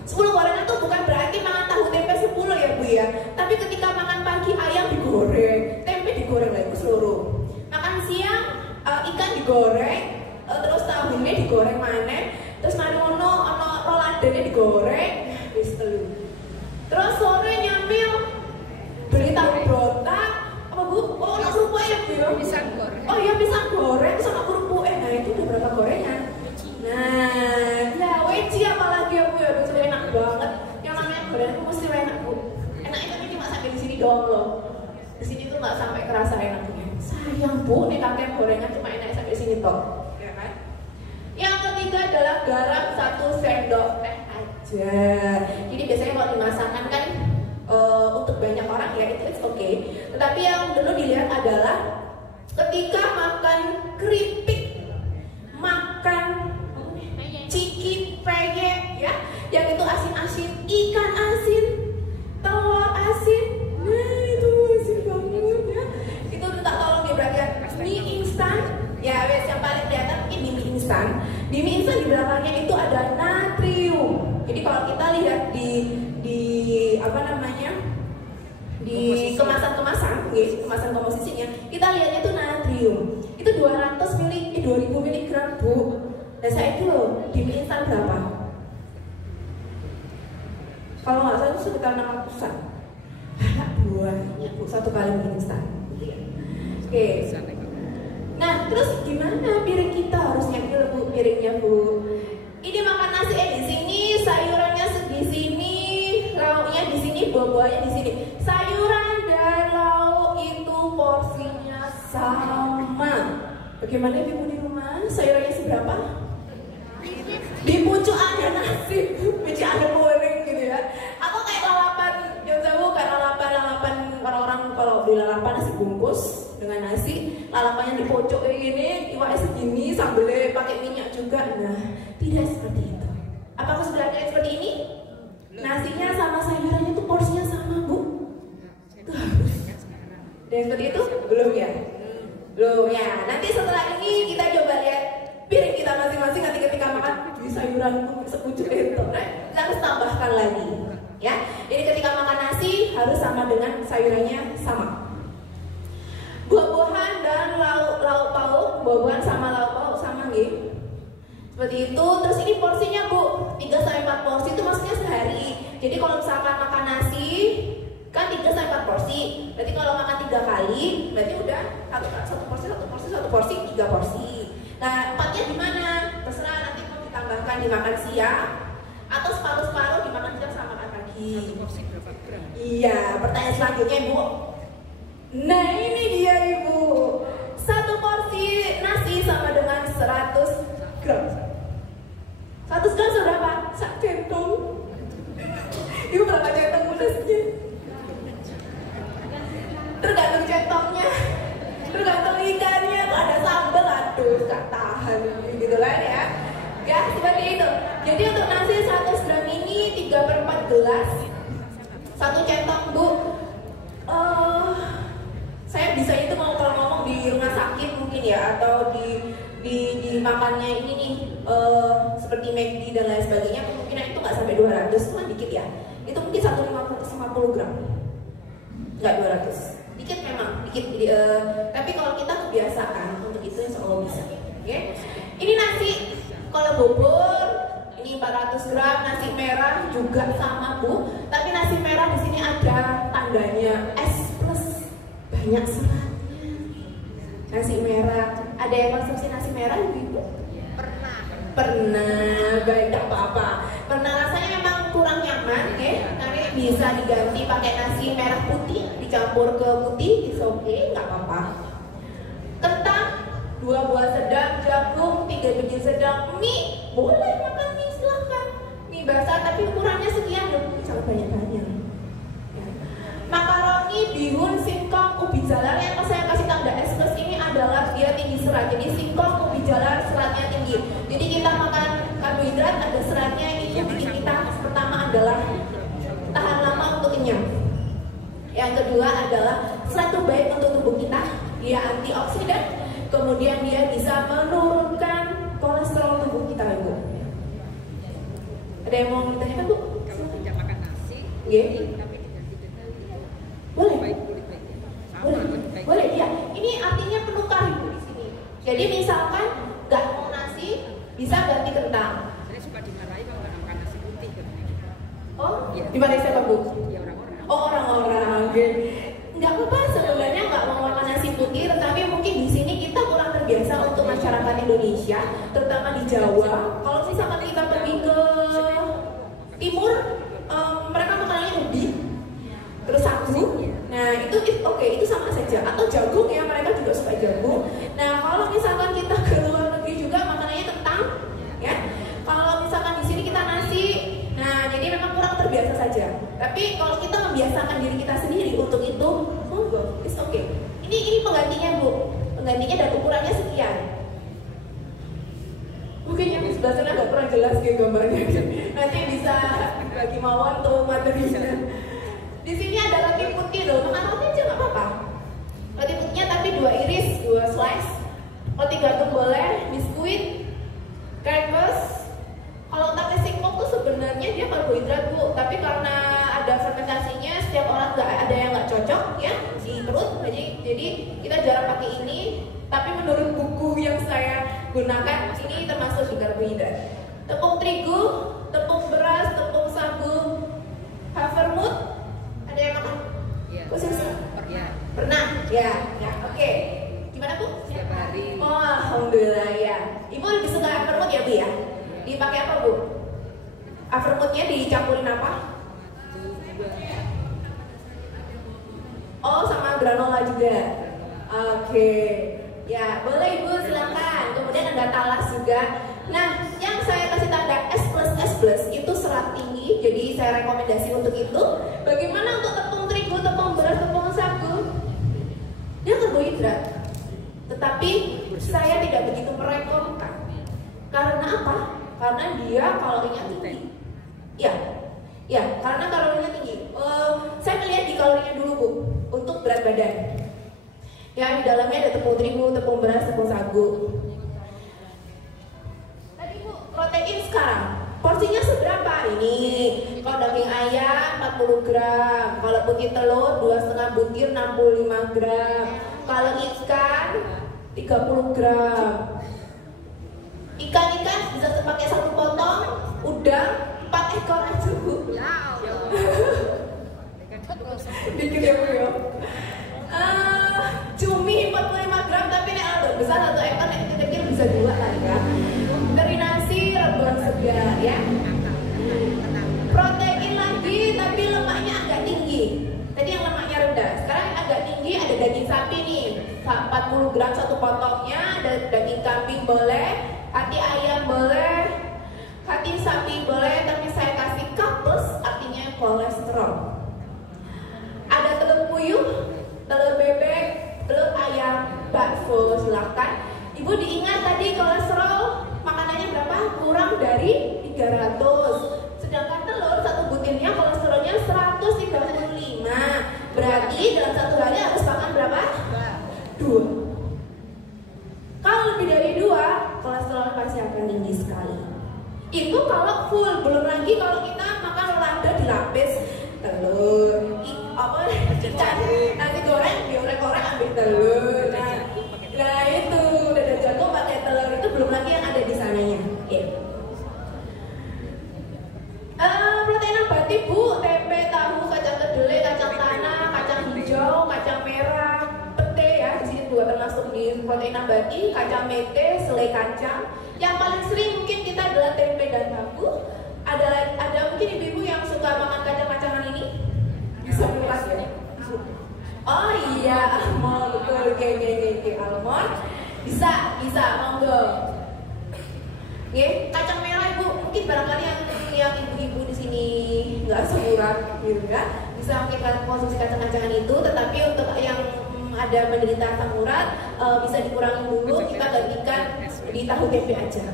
10 gorengan itu bukan berarti makan tahu tempe 10 ya Bu ya. Tapi ketika makan pagi ayam digoreng, tempe digoreng lagi seluruh. Makan siang ikan digoreng, terus tahunya digoreng maneh, terus mari ono roladene digoreng, wis telu. Terus sore nyamil beli tahu brotak, apa Bu? Oh, ono kerupuk ya Bu ya? Pisang goreng. Oh iya pisang goreng sama kerupuk. Nah itu udah berapa gorengan? Nah, weci apalagi ya Bu ya? Itu enak banget. Yang namanya gorengan itu mesti enak Bu. Enaknya tapi cuma sampai di sini doang loh. Di sini tuh nggak sampai kerasa enaknya. Sayang Bu, nih kakek gorengan cuma enak sampai sini toh. Ya kan? Yang ketiga adalah garam 1 sendok teh aja. Jadi biasanya kalau dimasakkan kan untuk banyak orang ya itu okay. Tetapi yang dulu dilihat adalah ketika makan keripik, makan ciki, peyek ya, yang itu asin-asin, ikan asin, telur asin, nah itu asin banget ya. Itu tak tolong diperhatikan. Mie instan, ya wes yang paling kelihatan ini mie instan. Di mie instan di belakangnya itu ada natrium. Jadi kalau kita lihat di apa namanya di kemasan-kemasan, kemasan komposisinya, kita lihatnya itu natrium. Itu 2000 mg Bu. Dan saya itu loh, di mie instan berapa? Kalau nggak salah itu sekitar 600-an. Anak buahnya Bu, 1 kali mie instan. Oke. Nah, terus gimana piring kita harus nyambil Bu piringnya Bu? Ini makan nasi di sini, sayurannya di sini, lauknya di sini, buah-buahnya di sini. Sayuran dan lauk itu porsinya sama. Bagaimana Ibu di rumah? Sayurannya seberapa? Di pucuk ada nasi, pucuk ada goreng gitu ya. Aku kayak lalapan, jangan tahu kayak lalapan orang-orang kalau beli lalapan nasi bungkus dengan nasi, lalapannya di pojok kayak gini, iwaknya segini, sambelnya pakai minyak juga. Nah, tidak seperti itu. Apakah sudah ada seperti ini? Nasinya sama sayurannya itu porsinya sama Bu. Tuh harus. Dan seperti itu belum ya? Belum ya. Nanti setelah ini kita coba lihat piring kita masing-masing nanti ketika makan di sayuran sepucuk itu, kita harus tambahkan lagi. Ya. Jadi ketika makan nasi harus sama dengan sayurannya sama. Buah-buahan dan lauk pauk, buah-buahan sama lauk pauk sama nggih. Seperti itu. Terus ini porsinya Bu, 3-4 porsi itu maksudnya sehari. Jadi kalau misalkan makan nasi kan 3-4 porsi. Berarti kalau makan 3 kali, berarti udah satu porsi, 3 porsi. Nah, 4-nya di mana? Terserah nanti mau ditambahkan dimakan siang atau separuh-separuh dimakan siang sama makan pagi. 1 porsi berapa gram? Iya, pertanyaan selanjutnya Bu. Nah ini dia Ibu, 1 porsi nasi sama dengan 100 gram. 100 gram seberapa? 1 centong. Ibu berapa centong nasinya? Tergantung centongnya, tergantung ikannya. Kalau ada sambal, aduh gak tahan gitu kan ya. Ya seperti itu. Jadi untuk nasi 100 gram ini 3/4 gelas, 1 centong Bu. Saya bisa itu kalau ngomong di rumah sakit mungkin ya, atau di makannya ini nih seperti McD dan lain sebagainya, kemungkinan itu nggak sampai 200, cuma dikit ya. Itu mungkin 150 gram, nggak 200, dikit memang dikit. Tapi kalau kita kebiasaan untuk itu insya Allah bisa. Okay? Ini nasi, kalau bubur ini 400 gram, nasi merah juga sama Bu. Tapi nasi merah di sini ada tandanya S plus, banyak seratnya. Nasi merah Ada yang konsumsi nasi merah ibu? Pernah, baik, gak apa-apa. Pernah rasanya memang kurang nyaman, nanti bisa diganti pakai nasi merah putih, dicampur ke putih, it's okay, nggak apa-apa. Kentang, 2 buah sedang, jagung, 3 biji sedang, mie, boleh makan mie silahkan. Mie basah tapi ukurannya sekian, jangan banyak-banyak. Makaroni, bihun, singkong, ubi jalar yang saya kasih tanda S+ ini adalah dia tinggi serat. Jadi singkong, ubi jalar seratnya tinggi. Jadi kita makan karbohidrat ada seratnya, itu bikin kita pertama adalah tahan lama untuk kenyang. Yang kedua adalah serat baik untuk tubuh kita, dia antioksidan. Kemudian dia bisa menurunkan kolesterol tubuh kita, Ibu. Ada yang mau ditanyakan, Bu? Kalau tidak makan nasi, tapi diganti dengan boleh. baik. Boleh, iya. Ini artinya penukar Ibu di sini. Jadi misalkan nggak mau nasi, bisa ganti kentang. Saya suka dimarahi kalau nggak makan nasi putih. Oh, Ya. di mana siapa Bu? Ya orang-orang. Oh, orang-orang. Oke. Nggak apa-apa sebenarnya nggak mau makan nasi putih, tetapi mungkin di sini kita kurang terbiasa untuk masyarakat Indonesia, terutama di Jawa. Kalau misalkan kita pergi ke timur, mereka makanannya ubi, terus sagu. Nah itu oke, itu sama saja. Atau jagung ya, mereka juga suka jagung. Nah kalau misalkan kita ke luar negeri juga makanannya kentang, ya. Kalau misalkan di sini kita nasi, nah jadi memang kurang terbiasa saja. Tapi kalau kita membiasakan diri kita sendiri untuk itu, monggo, it's okay. Ini penggantinya Bu, penggantinya dan ukurannya sekian. Mungkin yang di sebelah sana agak kurang jelas kayak gambarnya. Nanti bisa bagi mawon tuh materinya. Di sini ada roti putih loh, makan roti aja nggak apa-apa. Roti putihnya tapi 2 iris, 2 slice. Roti gandum boleh, biskuit, crackers. Kalau tape singkong tuh sebenarnya dia karbohidrat Bu, tapi karena ada fermentasinya, setiap orang nggak ada yang nggak cocok ya di perut. Jadi kita jarang pakai ini. Tapi menurut buku yang saya gunakan, ini termasuk juga karbohidrat. Tepung terigu, tepung beras, tepung sagu, havermut. Ada yang makan? Iya. Khusus? Iya. Pernah? Ya, oke. Gimana Bu? Setiap hari. Oh, alhamdulillah ya. Ibu lebih suka havermut ya Bu ya? Dipakai apa Bu? Havermutnya dicampurin apa? Oh, sama granola juga. Oke. Ya, boleh Ibu silakan. Kemudian ada talas juga. Nah, yang saya kasih tanda S+ itu serat tinggi, jadi saya rekomendasi untuk itu. Bagaimana untuk tepung terigu, tepung beras, tepung sagu? Dia karbohidrat. Tetapi saya tidak begitu merekomendasikan. Karena apa? Karena dia kalorinya tinggi. Ya, karena kalorinya tinggi. Saya melihat di kalorinya dulu Bu, untuk berat badan. Ya, di dalamnya ada tepung terigu, tepung beras, tepung sagu. Tadi Bu, protein sekarang porsinya seberapa? Ini kalau daging ayam 40 gram, kalau putih telur 2,5 butir 65 gram, kalau ikan 30 gram. Ikan bisa pakai 1 potong, udang 4 ekor aja Bu. Dikit ya Bu ya. Cumi 45 gram, tapi nek agak besar 1 ekor, nek kecil bisa 2 kali ya. Dari nasi rebon segar ya. Protein lagi, tapi lemaknya agak tinggi. Tadi yang lemaknya rendah, sekarang agak tinggi. Ada daging sapi nih, 40 gram 1 potongnya. Ada daging kambing boleh, hati ayam boleh, hati sapi boleh, tapi saya kasih K+, artinya kolesterol. Ada telur puyuh, telur bebek, telur ayam, bakso, silahkan. Ibu diingat tadi kolesterol makanannya berapa? Kurang dari 300. Sedangkan telur 1 butirnya kolesterolnya 135. Berarti dalam 1 hari harus makan berapa? 2. Kalau lebih dari 2, kolesterol pasti akan tinggi sekali. Itu kalau full, belum lagi kalau kita makan lada dilapis telur, ikan, nasi goreng, diorek-orek ambil telur. Nah itu dada jagung pakai telur, itu belum lagi yang ada di sananya. Protein nabati Bu, tempe, tahu, kacang kedelai, kacang tanah, kacang hijau, kacang merah, pete ya, di sini juga termasuk di mengandung protein nabati, kacang mete, selai kacang. Yang paling sering mungkin kita adalah tempe dan tahu. Ada mungkin ibu-ibu yang suka makan kacang-kacangan ini? Bisa bukas ya? Oh iya, almond, betul, oke, almond. Bisa, monggo. Oke, kacang merah ibu, mungkin barangkali yang ibu-ibu di sini nggak semurat, gitu ya. Bisa mungkin konsumsi kacang-kacangan itu, tetapi untuk yang ada menderita asam urat bisa dikurangi dulu, kita gantikan di tahu tempe aja.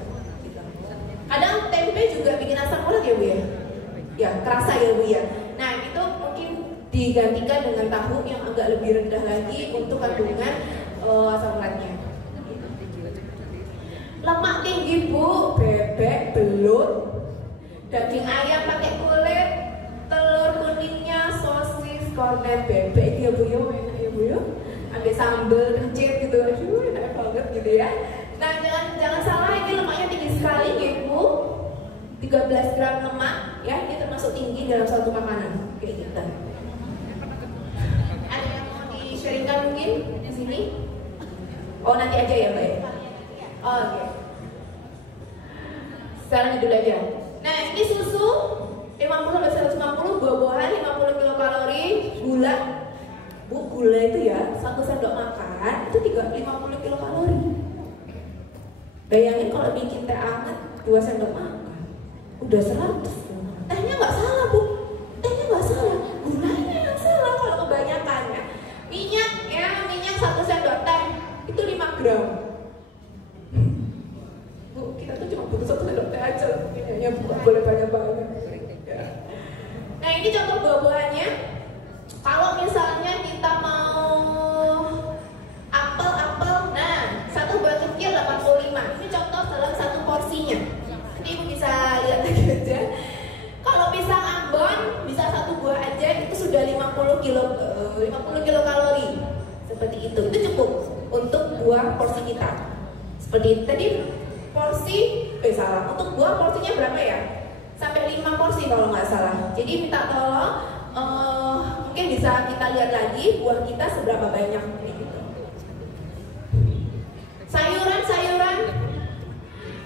Kadang tempe juga bikin asam urat ya bu ya, ya kerasa ya bu ya. Nah itu mungkin digantikan dengan tahu yang agak lebih rendah lagi untuk kandungan asam uratnya. Lemak tinggi bu, bebek, belut, daging ayam pakai kulit, telur kuningnya, sosis, kornet, bebek ya bu ya, enak ya bu ya. Ambil sambal kencit gitu, aduh enak banget gitu ya. Nah jangan salah, ini lemaknya tinggi sekali ya bu, 13 gram lemak ya, ini termasuk tinggi dalam satu makanan kayak gitu. Ada yang mau di-sharingkan mungkin di sini? Oh nanti aja ya mbak ya. Oh, oke. Sekarang dulu aja. Nah ini susu 50-150, buah-buahan 50 kilokalori, gula. Bu, gula itu ya, 1 sendok makan itu 50 kilokalori. Bayangin kalau bikin teh hangat 2 sendok makan, udah 100. Tehnya nggak salah bu, tehnya nggak salah, gulanya yang salah kalau kebanyakan ya. Minyak 1 sendok teh itu 5 gram. Bu, kita tuh cuma butuh 1 sendok teh aja, minyaknya bukan boleh banyak-banyak. Nah ini contoh buah-buahannya. Kalau misalnya kita mau apel, nah 1 buah kecil 85. Ini contoh dalam 1 porsinya. Nanti ibu bisa lihat lagi aja. Kalau pisang Ambon bisa 1 buah aja itu sudah 50 kilokalori. Seperti itu cukup untuk buah porsi kita. Seperti itu. Tadi porsi, untuk buah porsinya berapa ya? Sampai 5 porsi kalau nggak salah. Jadi minta tolong mungkin bisa kita lihat lagi buah kita seberapa banyak gitu. Sayuran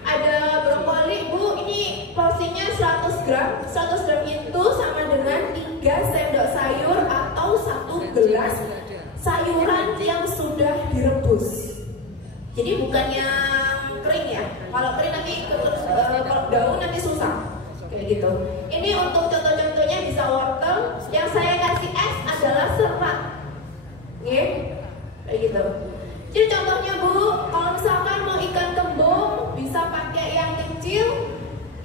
ada brokoli bu, ini porsinya 100 gram. 100 gram itu sama dengan 3 sendok sayur atau 1 gelas sayuran yang sudah direbus. Jadi bukan yang kering ya. Kalau kering nanti kalau daun nanti susah. Kayak gitu. Ini untuk contoh-contohnya bisa wortel. Yang saya kasih es adalah serat. Kayak gitu. Jadi contohnya bu, kalau misalkan mau ikan kembung bisa pakai yang kecil.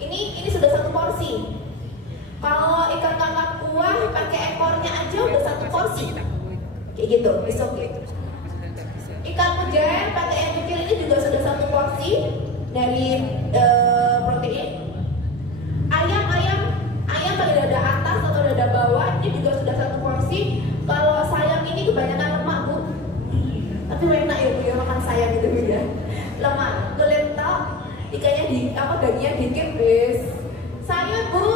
Ini sudah 1 porsi. Kalau ikan kakak kuah pakai ekornya aja udah 1 porsi. Kayak gitu. It's okay. Ikan mujair pakai yang kecil ini juga sudah 1 porsi dari protein. Ayam pada dada atas atau dada bawah ini juga sudah 1 porsi. Kalau sayang ini kebanyakan lemak bu, tapi enak ya bu ya makan sayang gitu ya. Lemak, geletak, ikannya dagingnya dikit bis. Sayur bu,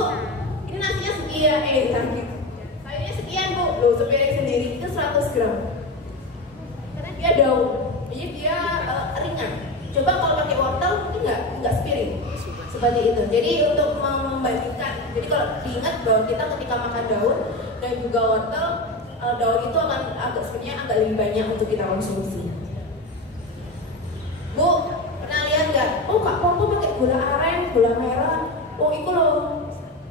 ini nasinya sekian, sayurnya sekian bu, loh sepiring sendiri itu 100 gram. Karena dia daun, jadi dia ringan. Coba kalau pakai wortel mungkin nggak sepiring. Seperti itu. Jadi untuk membandingkan, jadi kalau diingat bahwa kita ketika makan daun dan juga wortel, daun itu akan sebenarnya agak lebih banyak untuk kita konsumsi. Bu, pernah lihat nggak? Oh kak Popo pakai gula aren, gula merah. Oh itu loh,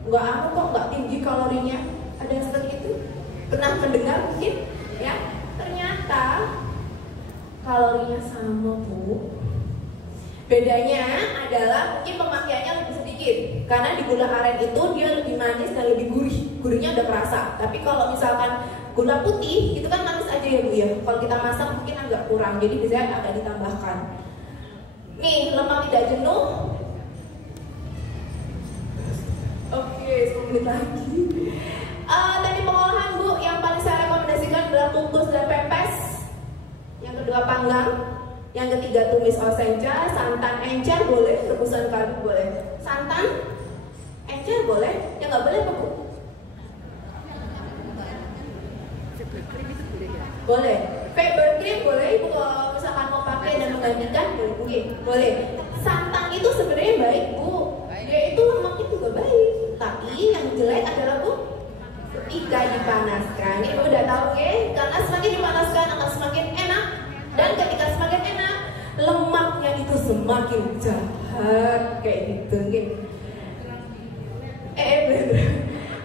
nggak tinggi kalorinya. Ada yang seperti itu? Pernah mendengar mungkin? Ya, ternyata kalorinya sama bu. Bedanya adalah mungkin pemakaiannya lebih sedikit. Karena di gula aren itu dia lebih manis dan lebih gurih. Gurihnya udah kerasa. Tapi kalau misalkan gula putih itu kan manis aja ya bu ya. Kalau kita masak mungkin agak kurang. Jadi biasanya agak ditambahkan. Nih, lemak tidak jenuh. Oke, 10 menit lagi. Tadi pengolahan bu, yang paling saya rekomendasikan adalah kukus dan pepes. Yang kedua panggang. Yang ketiga tumis osenca, santan encer boleh, rebusan kaldu boleh. Santan encer boleh, yang nggak boleh apa bu? Boleh. Fiber cream boleh, ibu kalau misalkan mau pakai dipakai dan menggantikan boleh. Santan itu sebenarnya baik Bu, dia itu lemaknya juga baik. Tapi yang jelek adalah Bu, ketika dipanaskan. Ini Bu udah tahu ya, karena semakin dipanaskan akan semakin enak. Dan ketika semakin enak, lemaknya itu semakin jahat kayak gitu gitu.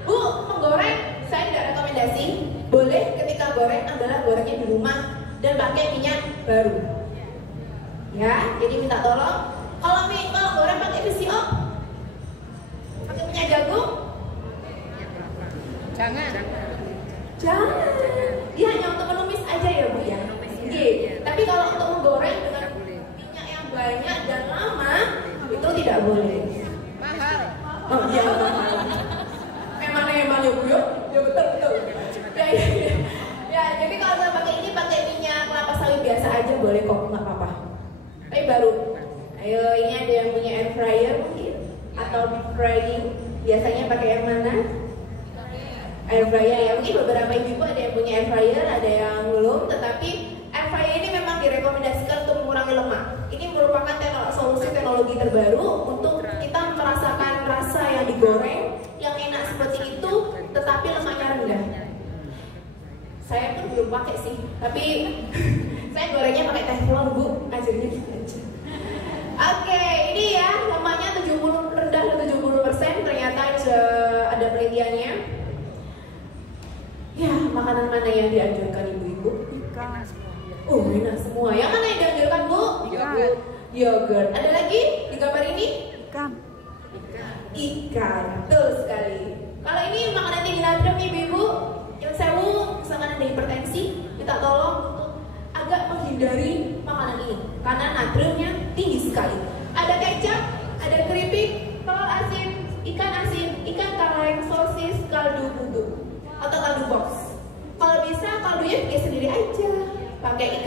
Bu, menggoreng saya tidak rekomendasi. Boleh ketika goreng adalah gorengnya di rumah dan pakai minyak baru. Ya, jadi minta tolong. Kalau goreng pakai VCO, pakai minyak jagung, jangan. Dia hanya untuk menumis aja ya Bu ya. Tapi kalau untuk menggoreng dengan minyak yang banyak dan lama itu tidak boleh. Mahal. Oh iya mahal. Emang ya Bu ya? Ya betul. Ya, jadi kalau saya pakai ini pakai minyak kelapa sawit biasa aja boleh kok, nggak apa-apa. Tapi baru. Ayo, ini ada yang punya air fryer mungkin atau deep frying. Biasanya pakai yang mana? Air fryer ya. Mungkin beberapa ibu ada yang punya air fryer, ada yang belum. Tetapi air fryer ini memang direkomendasikan untuk mengurangi lemak. Ini merupakan solusi teknologi terbaru untuk kita merasakan rasa yang digoreng yang enak seperti itu, tetapi lemaknya rendah. Saya pun belum pakai sih, tapi saya gorengnya pakai teflon Bu, ajarnya gitu aja. Oke, ini ya lemaknya 70 rendah 70%, ternyata ada penelitiannya. Ya, makanan mana yang dianjurkan ibu-ibu? Ikan. Oh, enak semua. Yang mana yang dianjurkan Bu? Yogurt. Ada lagi di gambar ini? Ikan, betul sekali. Kalau ini makanan tinggi natrium ibu-ibu, yang sewu, misalkan ada hipertensi, minta tolong untuk agak menghindari makanan ini karena natriumnya tinggi sekali. Ada kecap, ada keripik, telur asin, ikan kaleng, sosis, kaldu budu atau kaldu box. Kalau bisa kaldunya bikin sendiri aja, pakai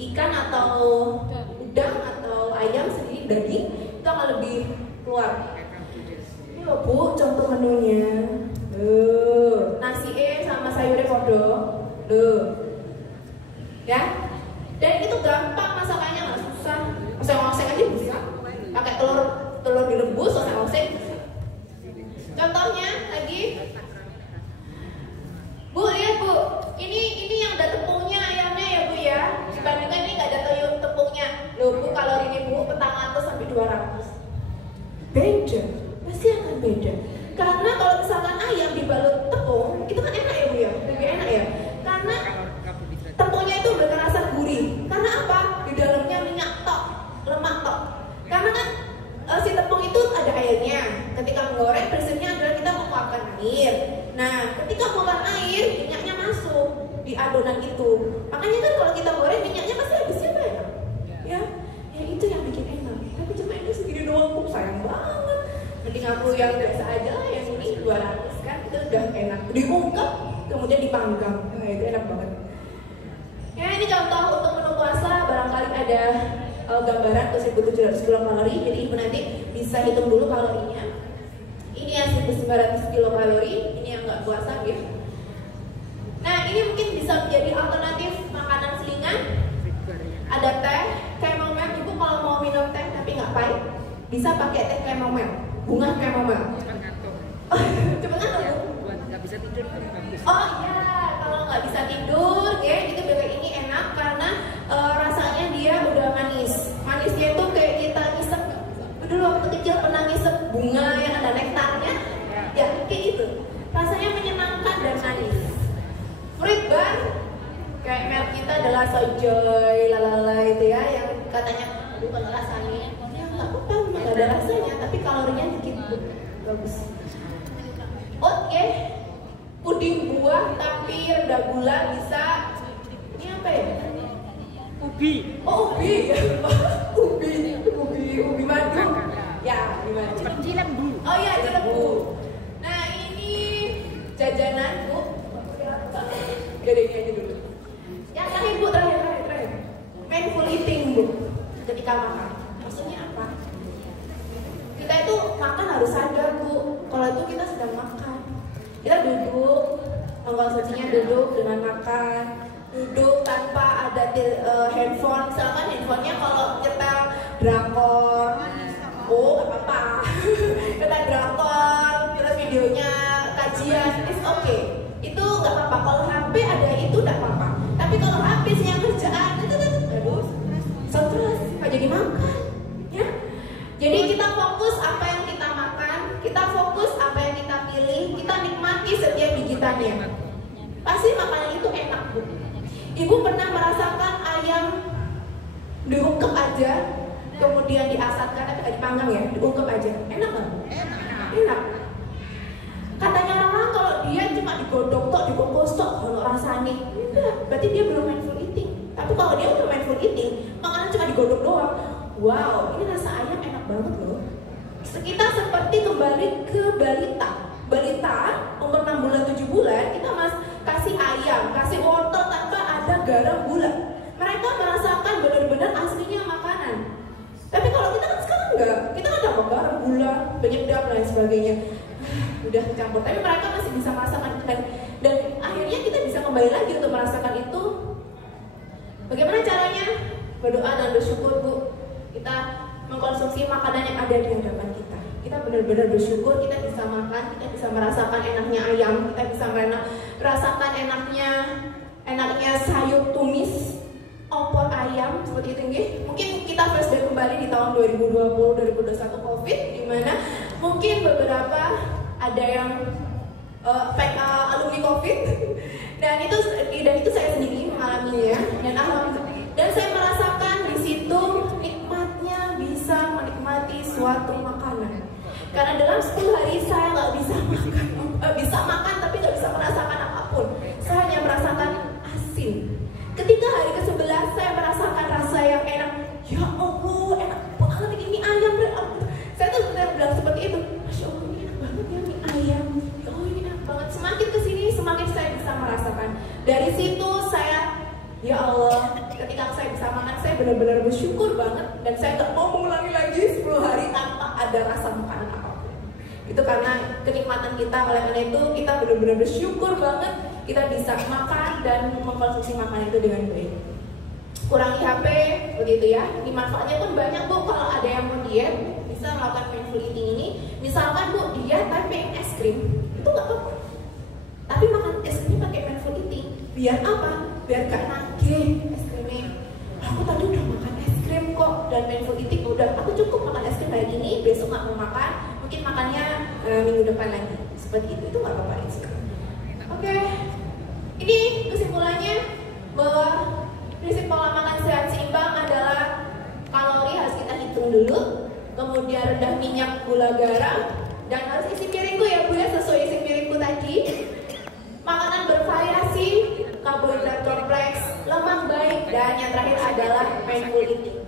ikan atau udang atau ayam sendiri daging, itu akan lebih keluar. Ini loh Bu, contoh menunya. Nasi sama sayurnya kodo. Ya. Dan itu gampang masakannya, nggak susah. Oseng-oseng aja bisa. Pakai telur direbus, oseng-oseng. Contohnya lagi. Bu, lihat Bu. Ini yang ada tepungnya ayamnya ya Bu ya. Dibandingkan ini nggak ada tepungnya. Loh Bu, kalorinya Bu 400 sampai 200. Beda. Pasti akan beda. Karena kalau misalkan ayam dibalut tepung, itu kan enak ya Bu ya, lebih enak ya. Karena tepungnya itu berasa gurih. Karena apa? Di dalamnya minyak tok, lemak tok. Karena kan si tepung itu ada airnya. Ketika menggoreng prinsipnya adalah kita menguapkan air. Nah, ketika menguapkan air, minyaknya masuk di adonan itu. Makanya kan kalau kita goreng minyaknya pasti habisnya banyak. Ya itu yang bikin enak. Tapi cuma itu segini doang kok, sayang banget. Mending aku yang biasa aja lah, yang ini 200 kan, itu udah enak. Diungkep, kemudian dipanggang. Nah, itu enak banget. Ya, ini contoh untuk menu puasa, barangkali ada gambaran untuk 1700 kilokalori. Jadi ibu nanti bisa hitung dulu kalorinya. Ini yang 1900 kilokalori, ini yang nggak puasa ya. Nah, ini mungkin bisa menjadi alternatif makanan selingan. Ada teh, chamomile. Ibu kalau mau minum teh tapi nggak pahit, bisa pakai teh chamomile, bunga chamomile. Cepet ngantuk Bu? Nggak bisa tidur kan bagus. Oh iya, kalau nggak bisa tidur, ya itu bebek ini enak karena rasanya dia udah manis. Manisnya itu kayak kita ngisep. Dulu waktu kecil pernah ngisep bunga yang ada nektarnya, ya kayak gitu. Rasanya menyenangkan dan manis. Fruit bar, kayak merek kita adalah Sojoy, lalala itu ya, yang katanya aduh kalau rasanya ya nggak apa-apa, nggak ada rasanya, tapi kalorinya dikit bagus. Oke, puding buah tapi rendah gula bisa. Ini apa ya? Ubi. Oh ubi, ubi madu. Ya, ubi madu. Cilembu. Oh ya cilembu. Nah ini jajanan Bu. Gede ini aja dulu. Yang terakhir Bu, terakhir. Mindful eating Bu. Ketika makan, maksudnya apa? Kita itu makan harus sadar Bu. Kalau itu kita sedang makan, kita duduk, tongkol sucinya duduk dengan makan, duduk tanpa ada handphone. Misalkan Ibu pernah merasakan ayam diungkep aja, kemudian diasatkan, tapi dipanggang ya, diungkep aja, enak nggak? Enak. Katanya orang kalau dia cuma digodok tok, dikukus tok, kalau rasanya, berarti dia belum mindful eating. Tapi kalau dia udah mindful eating, makanan cuma digodok doang. Wow, ini rasa ayam enak banget loh. Kita seperti kembali ke balita umur 6 bulan 7 bulan, kita kasih ayam, kasih wortel tanpa ada garam gula. Mereka merasakan benar-benar aslinya makanan. Tapi kalau kita kan sekarang enggak, kita kan dapat garam gula, penyedap dan lain sebagainya. Udah campur, tapi mereka masih bisa merasakan dan akhirnya kita bisa kembali lagi untuk merasakan itu. Bagaimana caranya? Berdoa dan bersyukur, Bu. Kita mengkonsumsi makanan yang ada di hadapan kita. Kita benar-benar bersyukur kita bisa makan, kita bisa merasakan enaknya ayam, kita bisa merasakan enaknya sayur tumis, opor ayam seperti itu nggih. Mungkin kita flashback kembali di tahun 2020 2021 Covid, di mana mungkin beberapa ada yang alumni Covid dan itu saya sendiri mengalaminya dan saya merasakan di situ nikmatnya bisa menikmati suatu makanan. Karena dalam 10 hari saya nggak bisa makan tapi nggak bisa merasakan apapun. Saya hanya merasakan asin. Ketika hari ke-11 saya merasakan rasa yang enak. Ya Allah, enak banget ini ayam. Saya tuh benar bilang seperti itu. Masya Allah, ini enak banget ya mie ayam. Oh ini enak banget. Semakin kesini semakin saya bisa merasakan. Dari situ saya, ya Allah, ketika saya bisa makan saya benar-benar bersyukur banget dan saya nggak mau mengulangi lagi 10 hari tanpa ada rasa makanan apapun. Itu karena kenikmatan kita. Oleh karena itu kita benar-benar bersyukur banget kita bisa makan dan mengkonsumsi makanan itu dengan baik. Kurangi HP, begitu ya. Di manfaatnya pun banyak, Bu. Kalau ada yang mau diet bisa melakukan mindful eating ini. Misalkan, Bu, diet tapi pengen es krim, itu nggak apa-apa. Tapi makan es krim pakai mindful eating. Biar apa? Biar gak nagih es krimnya. Aku tadi udah makan es krim kok, dan mindful eating udah. Aku cukup makan es krim hari ini, besok nggak mau makan. Mungkin makannya minggu depan lagi. Seperti itu nggak apa-apa. Oke. Ini kesimpulannya bahwa prinsip pola makan sehat seimbang adalah kalori harus kita hitung dulu, kemudian rendah minyak, gula, garam, dan harus isi piringku ya Bu ya, sesuai isi piringku tadi. Makanan bervariasi, karbohidrat kompleks, lemak baik, dan yang terakhir adalah mindful eating.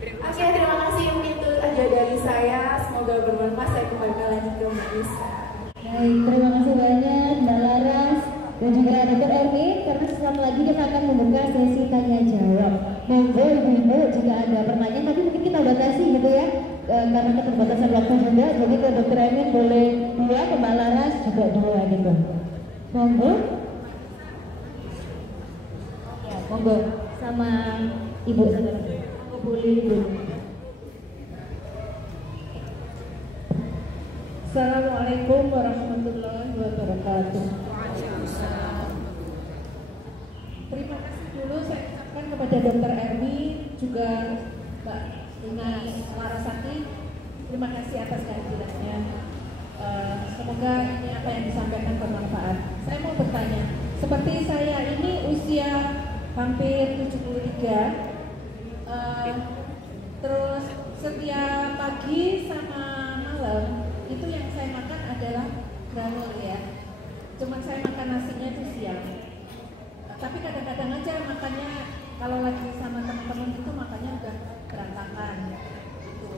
Oke, terima kasih mungkin itu aja dari saya. Semoga bermanfaat. Saya kembali lagi ke Mbak Nisa. Baik, terima kasih banyak Mbak Laras dan juga Dr. Erwin. Karena sesaat lagi kita akan membuka sesi tanya jawab. Monggo ibu-ibu jika ada pertanyaan, tadi mungkin kita udah kasih gitu ya, karena keterbatasan waktu juga. Jadi ke Dr. Erwin boleh 2, ke Mbak Laras juga 2 gitu. Monggo. Ya, monggo sama ibu saudara. Boleh ibu. Assalamualaikum warahmatullahi wabarakatuh. Terima kasih dulu saya ucapkan kepada Dr. Erwin, juga Mbak Lina Larasati. Terima kasih atas kehadirannya. Semoga ini apa yang disampaikan bermanfaat. Saya mau bertanya, seperti saya ini usia hampir 73, terus setiap pagi sama malam itu yang saya makan adalah granul ya. Cuma saya makan nasinya itu siang. Tapi kadang-kadang aja makannya kalau lagi sama teman-teman itu makannya udah berantakan. Gitu.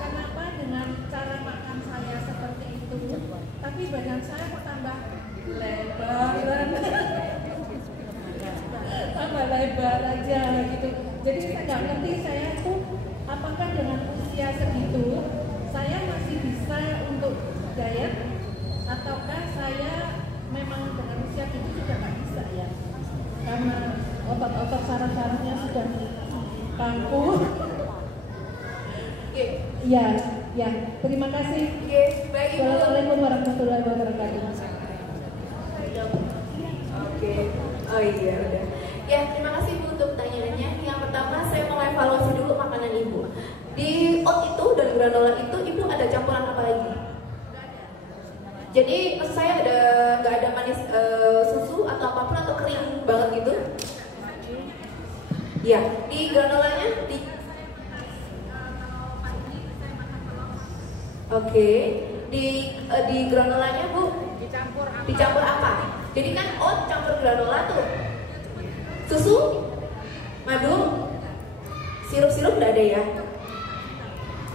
Kenapa dengan cara makan saya seperti itu, tapi badan saya kok tambah lebar, tambah lebar aja gitu. Jadi saya nggak ngerti saya tuh apakah dengan usia segitu saya masih bisa untuk diet ataukah saya memang dengan usia itu sudah nggak bisa ya, karena otot-otot saraf-sarafnya sudah kaku. Ya, terima kasih. Baik, Ibu. Assalamualaikum warahmatullahi wabarakatuh. Oke. Oh iya udah. Ya, terima kasih Bu untuk pertanyaannya. Yang pertama saya mau evaluasi dulu makanan Ibu. Di oat itu dan granola itu Ibu ada campuran apa lagi? Jadi maksud saya nggak ada manis susu atau apapun atau kering banget gitu? Ya, di granulanya Oke, di granulanya Bu dicampur apa? Jadi kan oat campur granola tuh. Susu, madu, sirup-sirup nggak ada ya?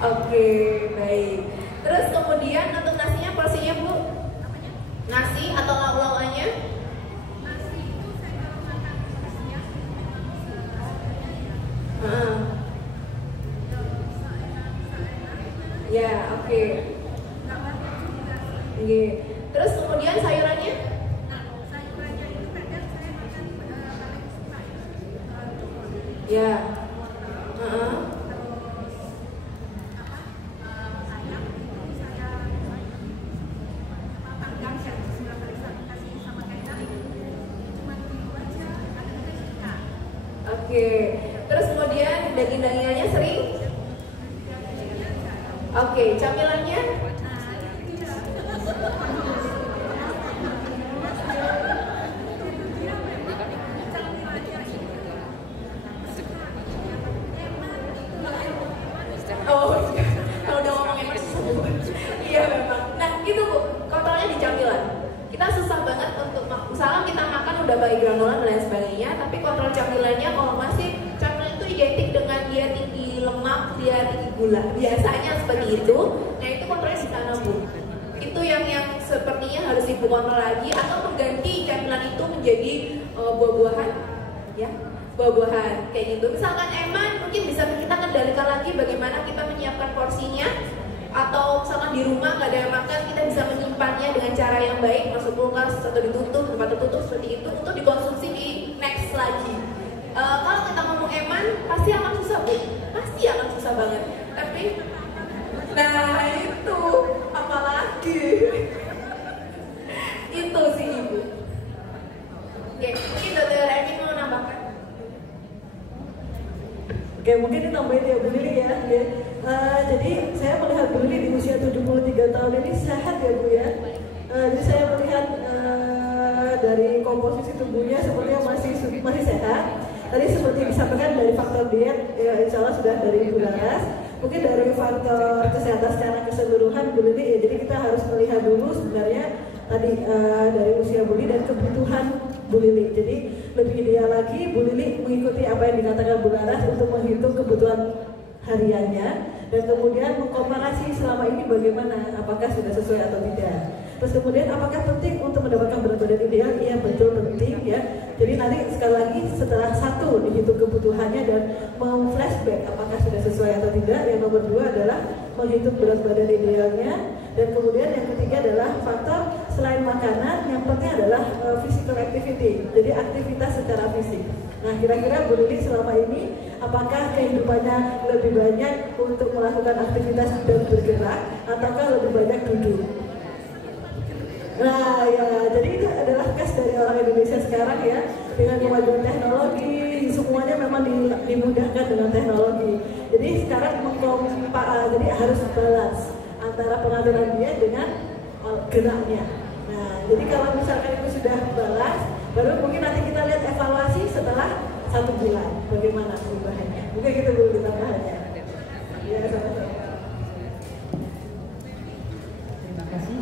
Oke, baik. Terus kemudian untuk nasinya porsinya Bu? Nasi atau lauk-laukannya? Nasi itu saya kalau makan siang. Ya, oke. Oke. Terus kemudian sayurannya? Sayurannya itu kadang saya makan paling suka ya. Oke, terus kemudian daging-dagingannya sering? Oke, camilannya? Oh, kalau udah ngomong enak susah. Iya memang. Nah itu Bu, kontrolnya di camilan. Kita susah banget untuk, misalnya kita makan udah baik granola dan lain sebagainya, tapi kontrol camilannya kalau masih camilan itu identik dengan dia tinggi lemak, dia tinggi gula, biasanya seperti itu. Nah itu kontrolnya di sana Bu. Itu yang sepertinya harus Ibu kontrol lagi, atau mengganti camilan itu menjadi buah-buahan, ya buah-buahan kayak gitu. Misalkan eman, mungkin bisa kita kendalikan lagi bagaimana kita menyiapkan porsinya. Atau misalkan di rumah nggak ada yang makan, kita bisa menyimpannya dengan cara yang baik, masuk kulkas atau ditutup, tempat tertutup seperti itu untuk dikonsumsi di next lagi. Kalau kita ngomong eman, pasti akan susah Bu, pasti akan susah banget. Tapi, nah itu apalagi itu sih Ibu. Oke, mungkin Dr. Erwin mau nambahkan? Oke, mungkin ditambahin ya Bu Lili ya. Jadi saya melihat Bu Lili di usia 73 tahun ini sehat ya Bu ya. Jadi saya melihat dari komposisi tubuhnya sepertinya masih sehat. Tadi seperti disampaikan dari faktor diet, ya insya Allah sudah dari Bu Laras. Mungkin dari faktor kesehatan secara keseluruhan Bu Lili ya. Jadi kita harus melihat dulu sebenarnya tadi dari usia Bu Lili dan kebutuhan Bu Lili. Jadi lebih ideal lagi Bu Lili mengikuti apa yang dikatakan Bu Laras untuk menghitung kebutuhan hariannya dan kemudian mengkomparasi selama ini bagaimana, apakah sudah sesuai atau tidak. Terus kemudian apakah penting untuk mendapatkan berat badan ideal? Iya betul penting ya. Jadi nanti sekali lagi setelah satu dihitung kebutuhannya dan mau flashback apakah sudah sesuai atau tidak. Yang nomor dua adalah menghitung berat badan idealnya. Dan kemudian yang ketiga adalah faktor selain makanan, yang penting adalah physical activity, jadi aktivitas secara fisik. Nah kira-kira Bu Lili selama ini apakah kehidupannya lebih banyak untuk melakukan aktivitas dan bergerak ataukah lebih banyak duduk? Nah ya, jadi itu adalah khas dari orang Indonesia sekarang ya, dengan kemajuan teknologi, semuanya memang dimudahkan dengan teknologi. Jadi sekarang jadi harus balance antara pengaturan diet dengan geraknya. Nah, jadi kalau misalkan itu sudah balance, baru mungkin nanti kita lihat evaluasi setelah 1 bulan, bagaimana perubahannya. Mungkin kita belum tambahannya. Ya, sama-sama. Terima kasih.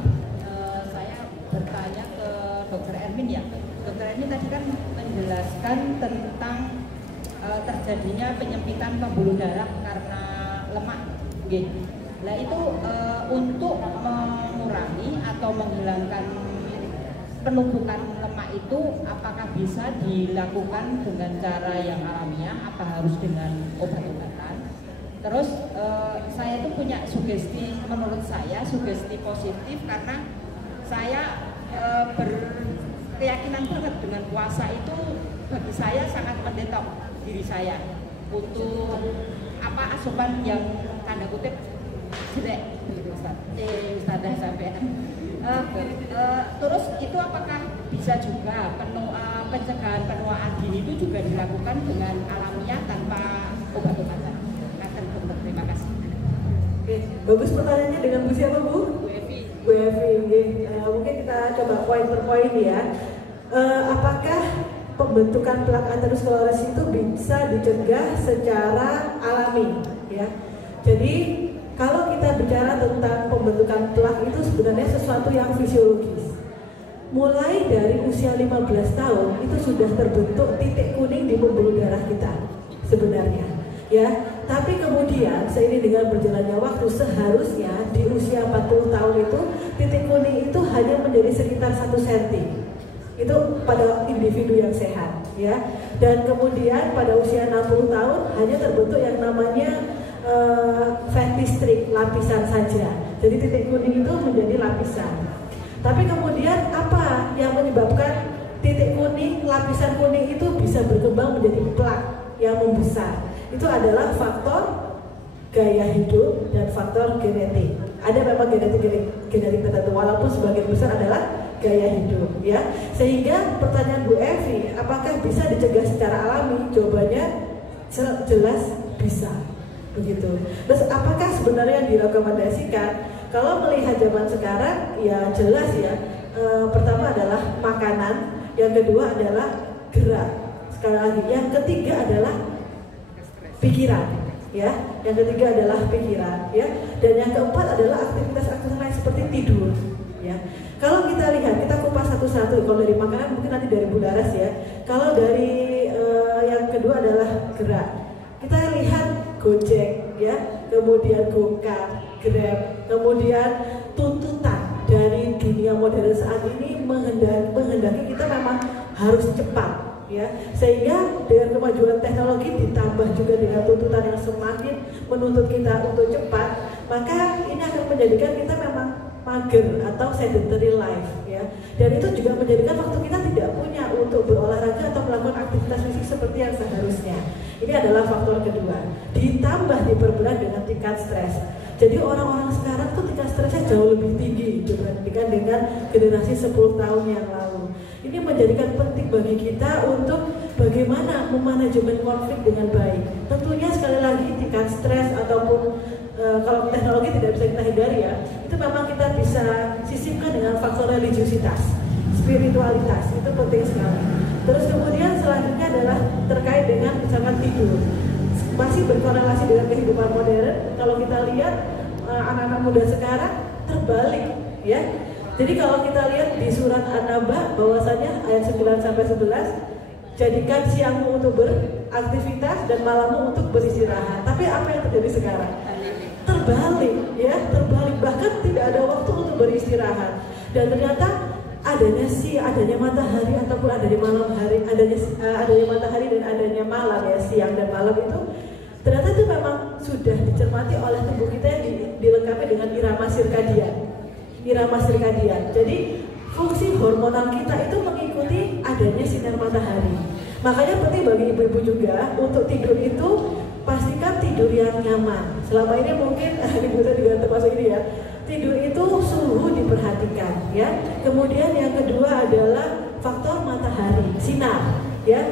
Saya bertanya ke Dr. Erwin ya. Dr. Erwin tadi kan menjelaskan tentang terjadinya penyempitan pembuluh darah karena lemak. Nah itu untuk mengurangi atau menghilangkan penumpukan lemak itu apakah bisa dilakukan dengan cara yang alamiah apa harus dengan obat-obatan? Terus saya itu punya sugesti, menurut saya sugesti positif karena saya berkeyakinan banget dengan puasa itu bagi saya sangat mendetok diri saya untuk apa asupan yang tanda kutip jelek gitu Ustazah sampai. Terus itu apakah bisa juga pencegahan penuaan dini itu juga dilakukan dengan alamiah tanpa obat-obatan? Terima kasih. Oke, bagus pertanyaannya dengan Bu siapa Bu? Bu Evi. Bu Evi, mungkin kita coba poin per poin ya. Apakah pembentukan plak aterosklerosis itu bisa dicegah secara alami, ya. Jadi kalau kita bicara tentang pembentukan plak itu sebenarnya sesuatu yang fisiologis. Mulai dari usia 15 tahun itu sudah terbentuk titik kuning di pembuluh darah kita sebenarnya, ya. Tapi kemudian seiring dengan berjalannya waktu seharusnya di usia 40 tahun itu titik kuning itu hanya menjadi sekitar 1 cm. Itu pada individu yang sehat, ya. Dan kemudian pada usia 60 tahun hanya terbentuk yang namanya fatty streak, lapisan saja. Jadi titik kuning itu menjadi lapisan. Tapi kemudian apa yang menyebabkan titik kuning, lapisan kuning itu bisa berkembang menjadi plak yang membesar? Itu adalah faktor gaya hidup dan faktor genetik. Ada memang genetik tertentu, walaupun sebagian besar adalah gaya hidup, ya. Sehingga pertanyaan Bu Evi, apakah bisa dicegah secara alami? Jawabannya jelas bisa, begitu. Terus apakah sebenarnya yang direkomendasikan? Kalau melihat zaman sekarang, ya jelas ya. Pertama adalah makanan, yang kedua adalah gerak. Sekali lagi, yang ketiga adalah pikiran, ya. Yang ketiga adalah pikiran, ya. Dan yang keempat adalah aktivitas-aktivitas lain seperti tidur, ya. Kalau kita lihat, kita kupas satu-satu. Kalau dari makanan mungkin nanti dari Bu Laras, ya. Kalau dari yang kedua adalah gerak. Kita lihat Gojek, ya, kemudian Gokar, Grab, kemudian tuntutan dari dunia modern saat ini menghendaki kita memang harus cepat, ya. Sehingga dengan kemajuan teknologi ditambah juga dengan tuntutan yang semakin menuntut kita untuk cepat, maka ini akan menjadikan kita memang mager atau sedentary life, ya. Dan itu juga menjadikan waktu kita tidak punya untuk berolahraga atau melakukan aktivitas fisik seperti yang seharusnya. Ini adalah faktor kedua. Ditambah diperberat dengan tingkat stres. Jadi orang-orang sekarang tuh tingkat stresnya jauh lebih tinggi dibandingkan dengan generasi 10 tahun yang lalu. Ini menjadikan penting bagi kita untuk bagaimana memanajemen konflik dengan baik. Tentunya sekali lagi tingkat stres ataupun kalau teknologi tidak bisa kita hindari, ya, itu memang kita bisa sisipkan dengan faktor religiusitas, spiritualitas, itu penting sekali. Terus kemudian selanjutnya adalah terkait dengan misalkan tidur, masih berkorelasi dengan kehidupan modern. Kalau kita lihat anak-anak muda sekarang terbalik, ya. Jadi kalau kita lihat di surat An-Naba bahwasanya ayat 9-11, jadikan siangmu untuk beraktivitas dan malammu untuk beristirahat. Tapi apa yang terjadi sekarang? Terbalik, ya, terbalik. Bahkan tidak ada waktu untuk beristirahat. Dan ternyata adanya matahari ataupun adanya malam hari, adanya matahari dan adanya malam, ya, siang dan malam itu ternyata itu memang sudah dicermati oleh tubuh kita yang dilengkapi dengan irama sirkadian. Jadi fungsi hormonal kita itu mengikuti adanya sinar matahari. Makanya penting bagi ibu-ibu juga untuk tidur itu pastikan tidur yang nyaman. Selama ini mungkin ibu saya juga termasuk ini, ya. Tidur itu suhu diperhatikan, ya. Kemudian yang kedua adalah faktor matahari, sinar, ya.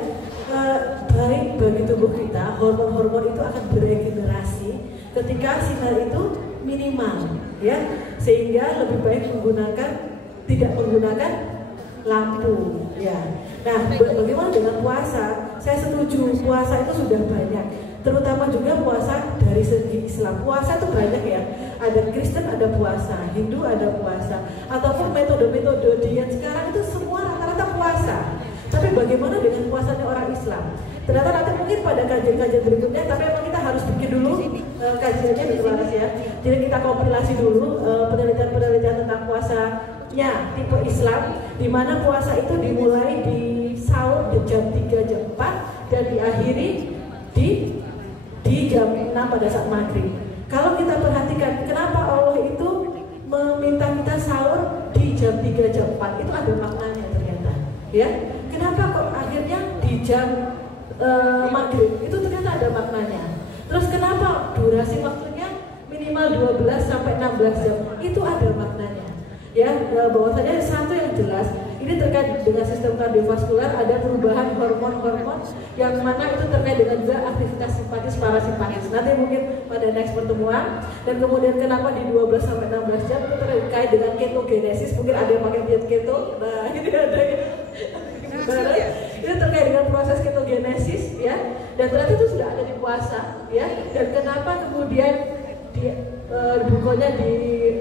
Baik bagi tubuh kita, hormon-hormon itu akan beregenerasi ketika sinar itu minimal, ya. Sehingga lebih baik tidak menggunakan lampu, ya. Nah, bagaimana dengan puasa? Saya setuju, puasa itu sudah banyak. Terutama juga puasa dari segi Islam. Puasa itu banyak, ya. Ada Kristen ada puasa, Hindu ada puasa, ataupun metode-metode diet sekarang itu semua rata-rata puasa. Tapi bagaimana dengan puasanya orang Islam? Ternyata nanti mungkin pada kajian-kajian berikutnya, tapi memang kita harus bikin dulu kajiannya di kelas, ya. Jadi kita kompilasi dulu penelitian-penelitian tentang puasanya tipe Islam, di mana puasa itu dimulai di sahur di jam 3 jam 4 dan diakhiri di jam 6 pada saat maghrib. Kalau kita perhatikan kenapa Allah itu meminta kita sahur di jam 3 jam 4, itu ada maknanya ternyata, ya. Kenapa kok akhirnya di jam maghrib? Itu ternyata ada maknanya. Terus kenapa durasi waktunya minimal 12 sampai 16 jam? Itu ada maknanya, ya. Bahwasanya satu yang jelas ini terkait dengan sistem kardiovaskular, ada perubahan hormon-hormon yang mana itu terkait dengan juga aktivitas simpatis parasimpatis. Nanti mungkin pada next pertemuan. Dan kemudian kenapa di 12 sampai 16 jam itu terkait dengan ketogenesis, mungkin ada yang pakai diet keto. Nah, ini ada Itu terkait dengan proses ketogenesis ya. Dan ternyata itu sudah ada di puasa ya. Dan kenapa kemudian bukanya di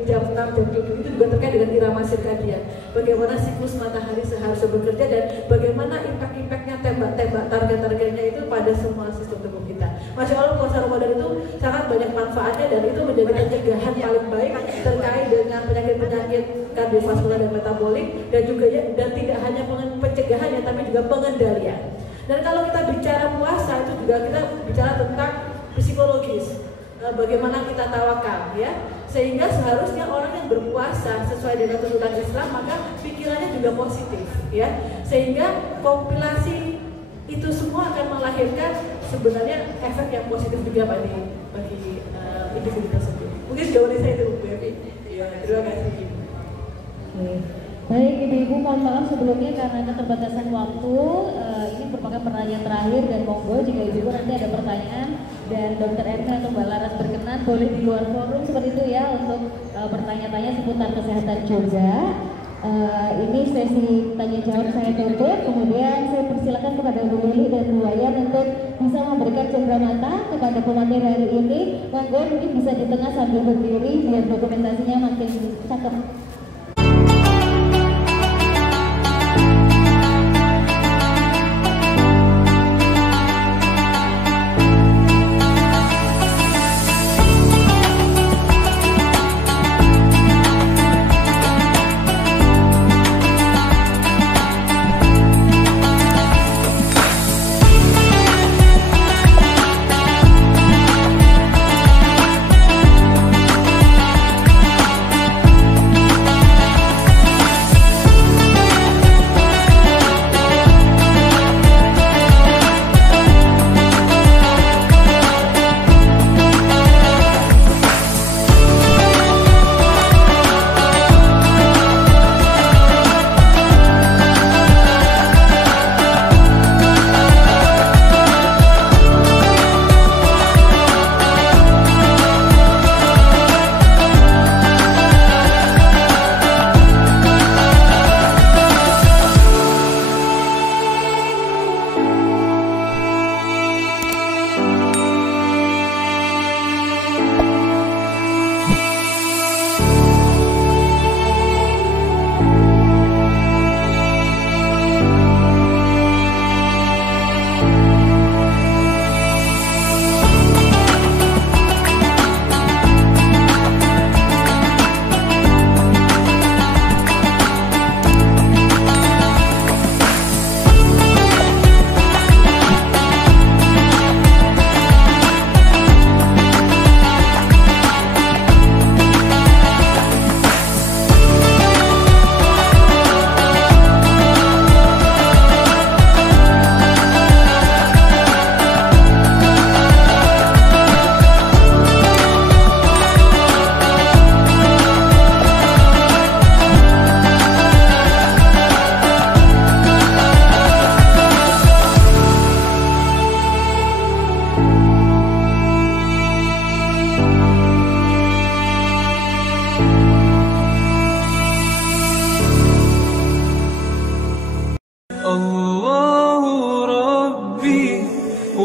jam 6, jam 7 itu juga terkait dengan irama sirkadian. Bagaimana siklus matahari seharusnya bekerja dan bagaimana impact-impactnya tembak-tembak target-targetnya itu pada semua sistem tubuh kita. Masya Allah, puasa Ramadan itu sangat banyak manfaatnya dan itu menjadi pencegahan paling baik terkait dengan penyakit-penyakit kardiovaskular dan metabolik dan juga ya, dan tidak hanya pencegahannya tapi juga pengendalian. Dan kalau kita bicara puasa itu juga kita bicara tentang psikologis. Bagaimana kita tawakal ya, sehingga seharusnya orang yang berpuasa sesuai dengan tuntutan Islam maka pikirannya juga positif ya, sehingga kompilasi itu semua akan melahirkan sebenarnya efek yang positif juga bagi individu tersebut. Mungkin jawaban saya itu Bu Evi. Ya, terima kasih. Baik Ibu-Ibu, mohon maaf sebelumnya karena keterbatasan waktu. Ini merupakan pertanyaan terakhir dan monggo jika Ibu nanti ada pertanyaan dan Dr. Erna atau Mbak Laras berkenan boleh di luar forum seperti itu ya untuk bertanya-tanya seputar kesehatan juga. Ini sesi tanya jawab saya tutup, kemudian saya persilakan kepada Bu Lili dan Bu Wayan untuk bisa memberikan cendramata kepada pemateri hari ini. Monggo mungkin bisa di tengah sambil berdiri biar dokumentasinya makin cakep.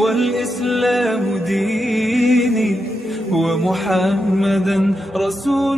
والإسلام ديني ومحمدا رسول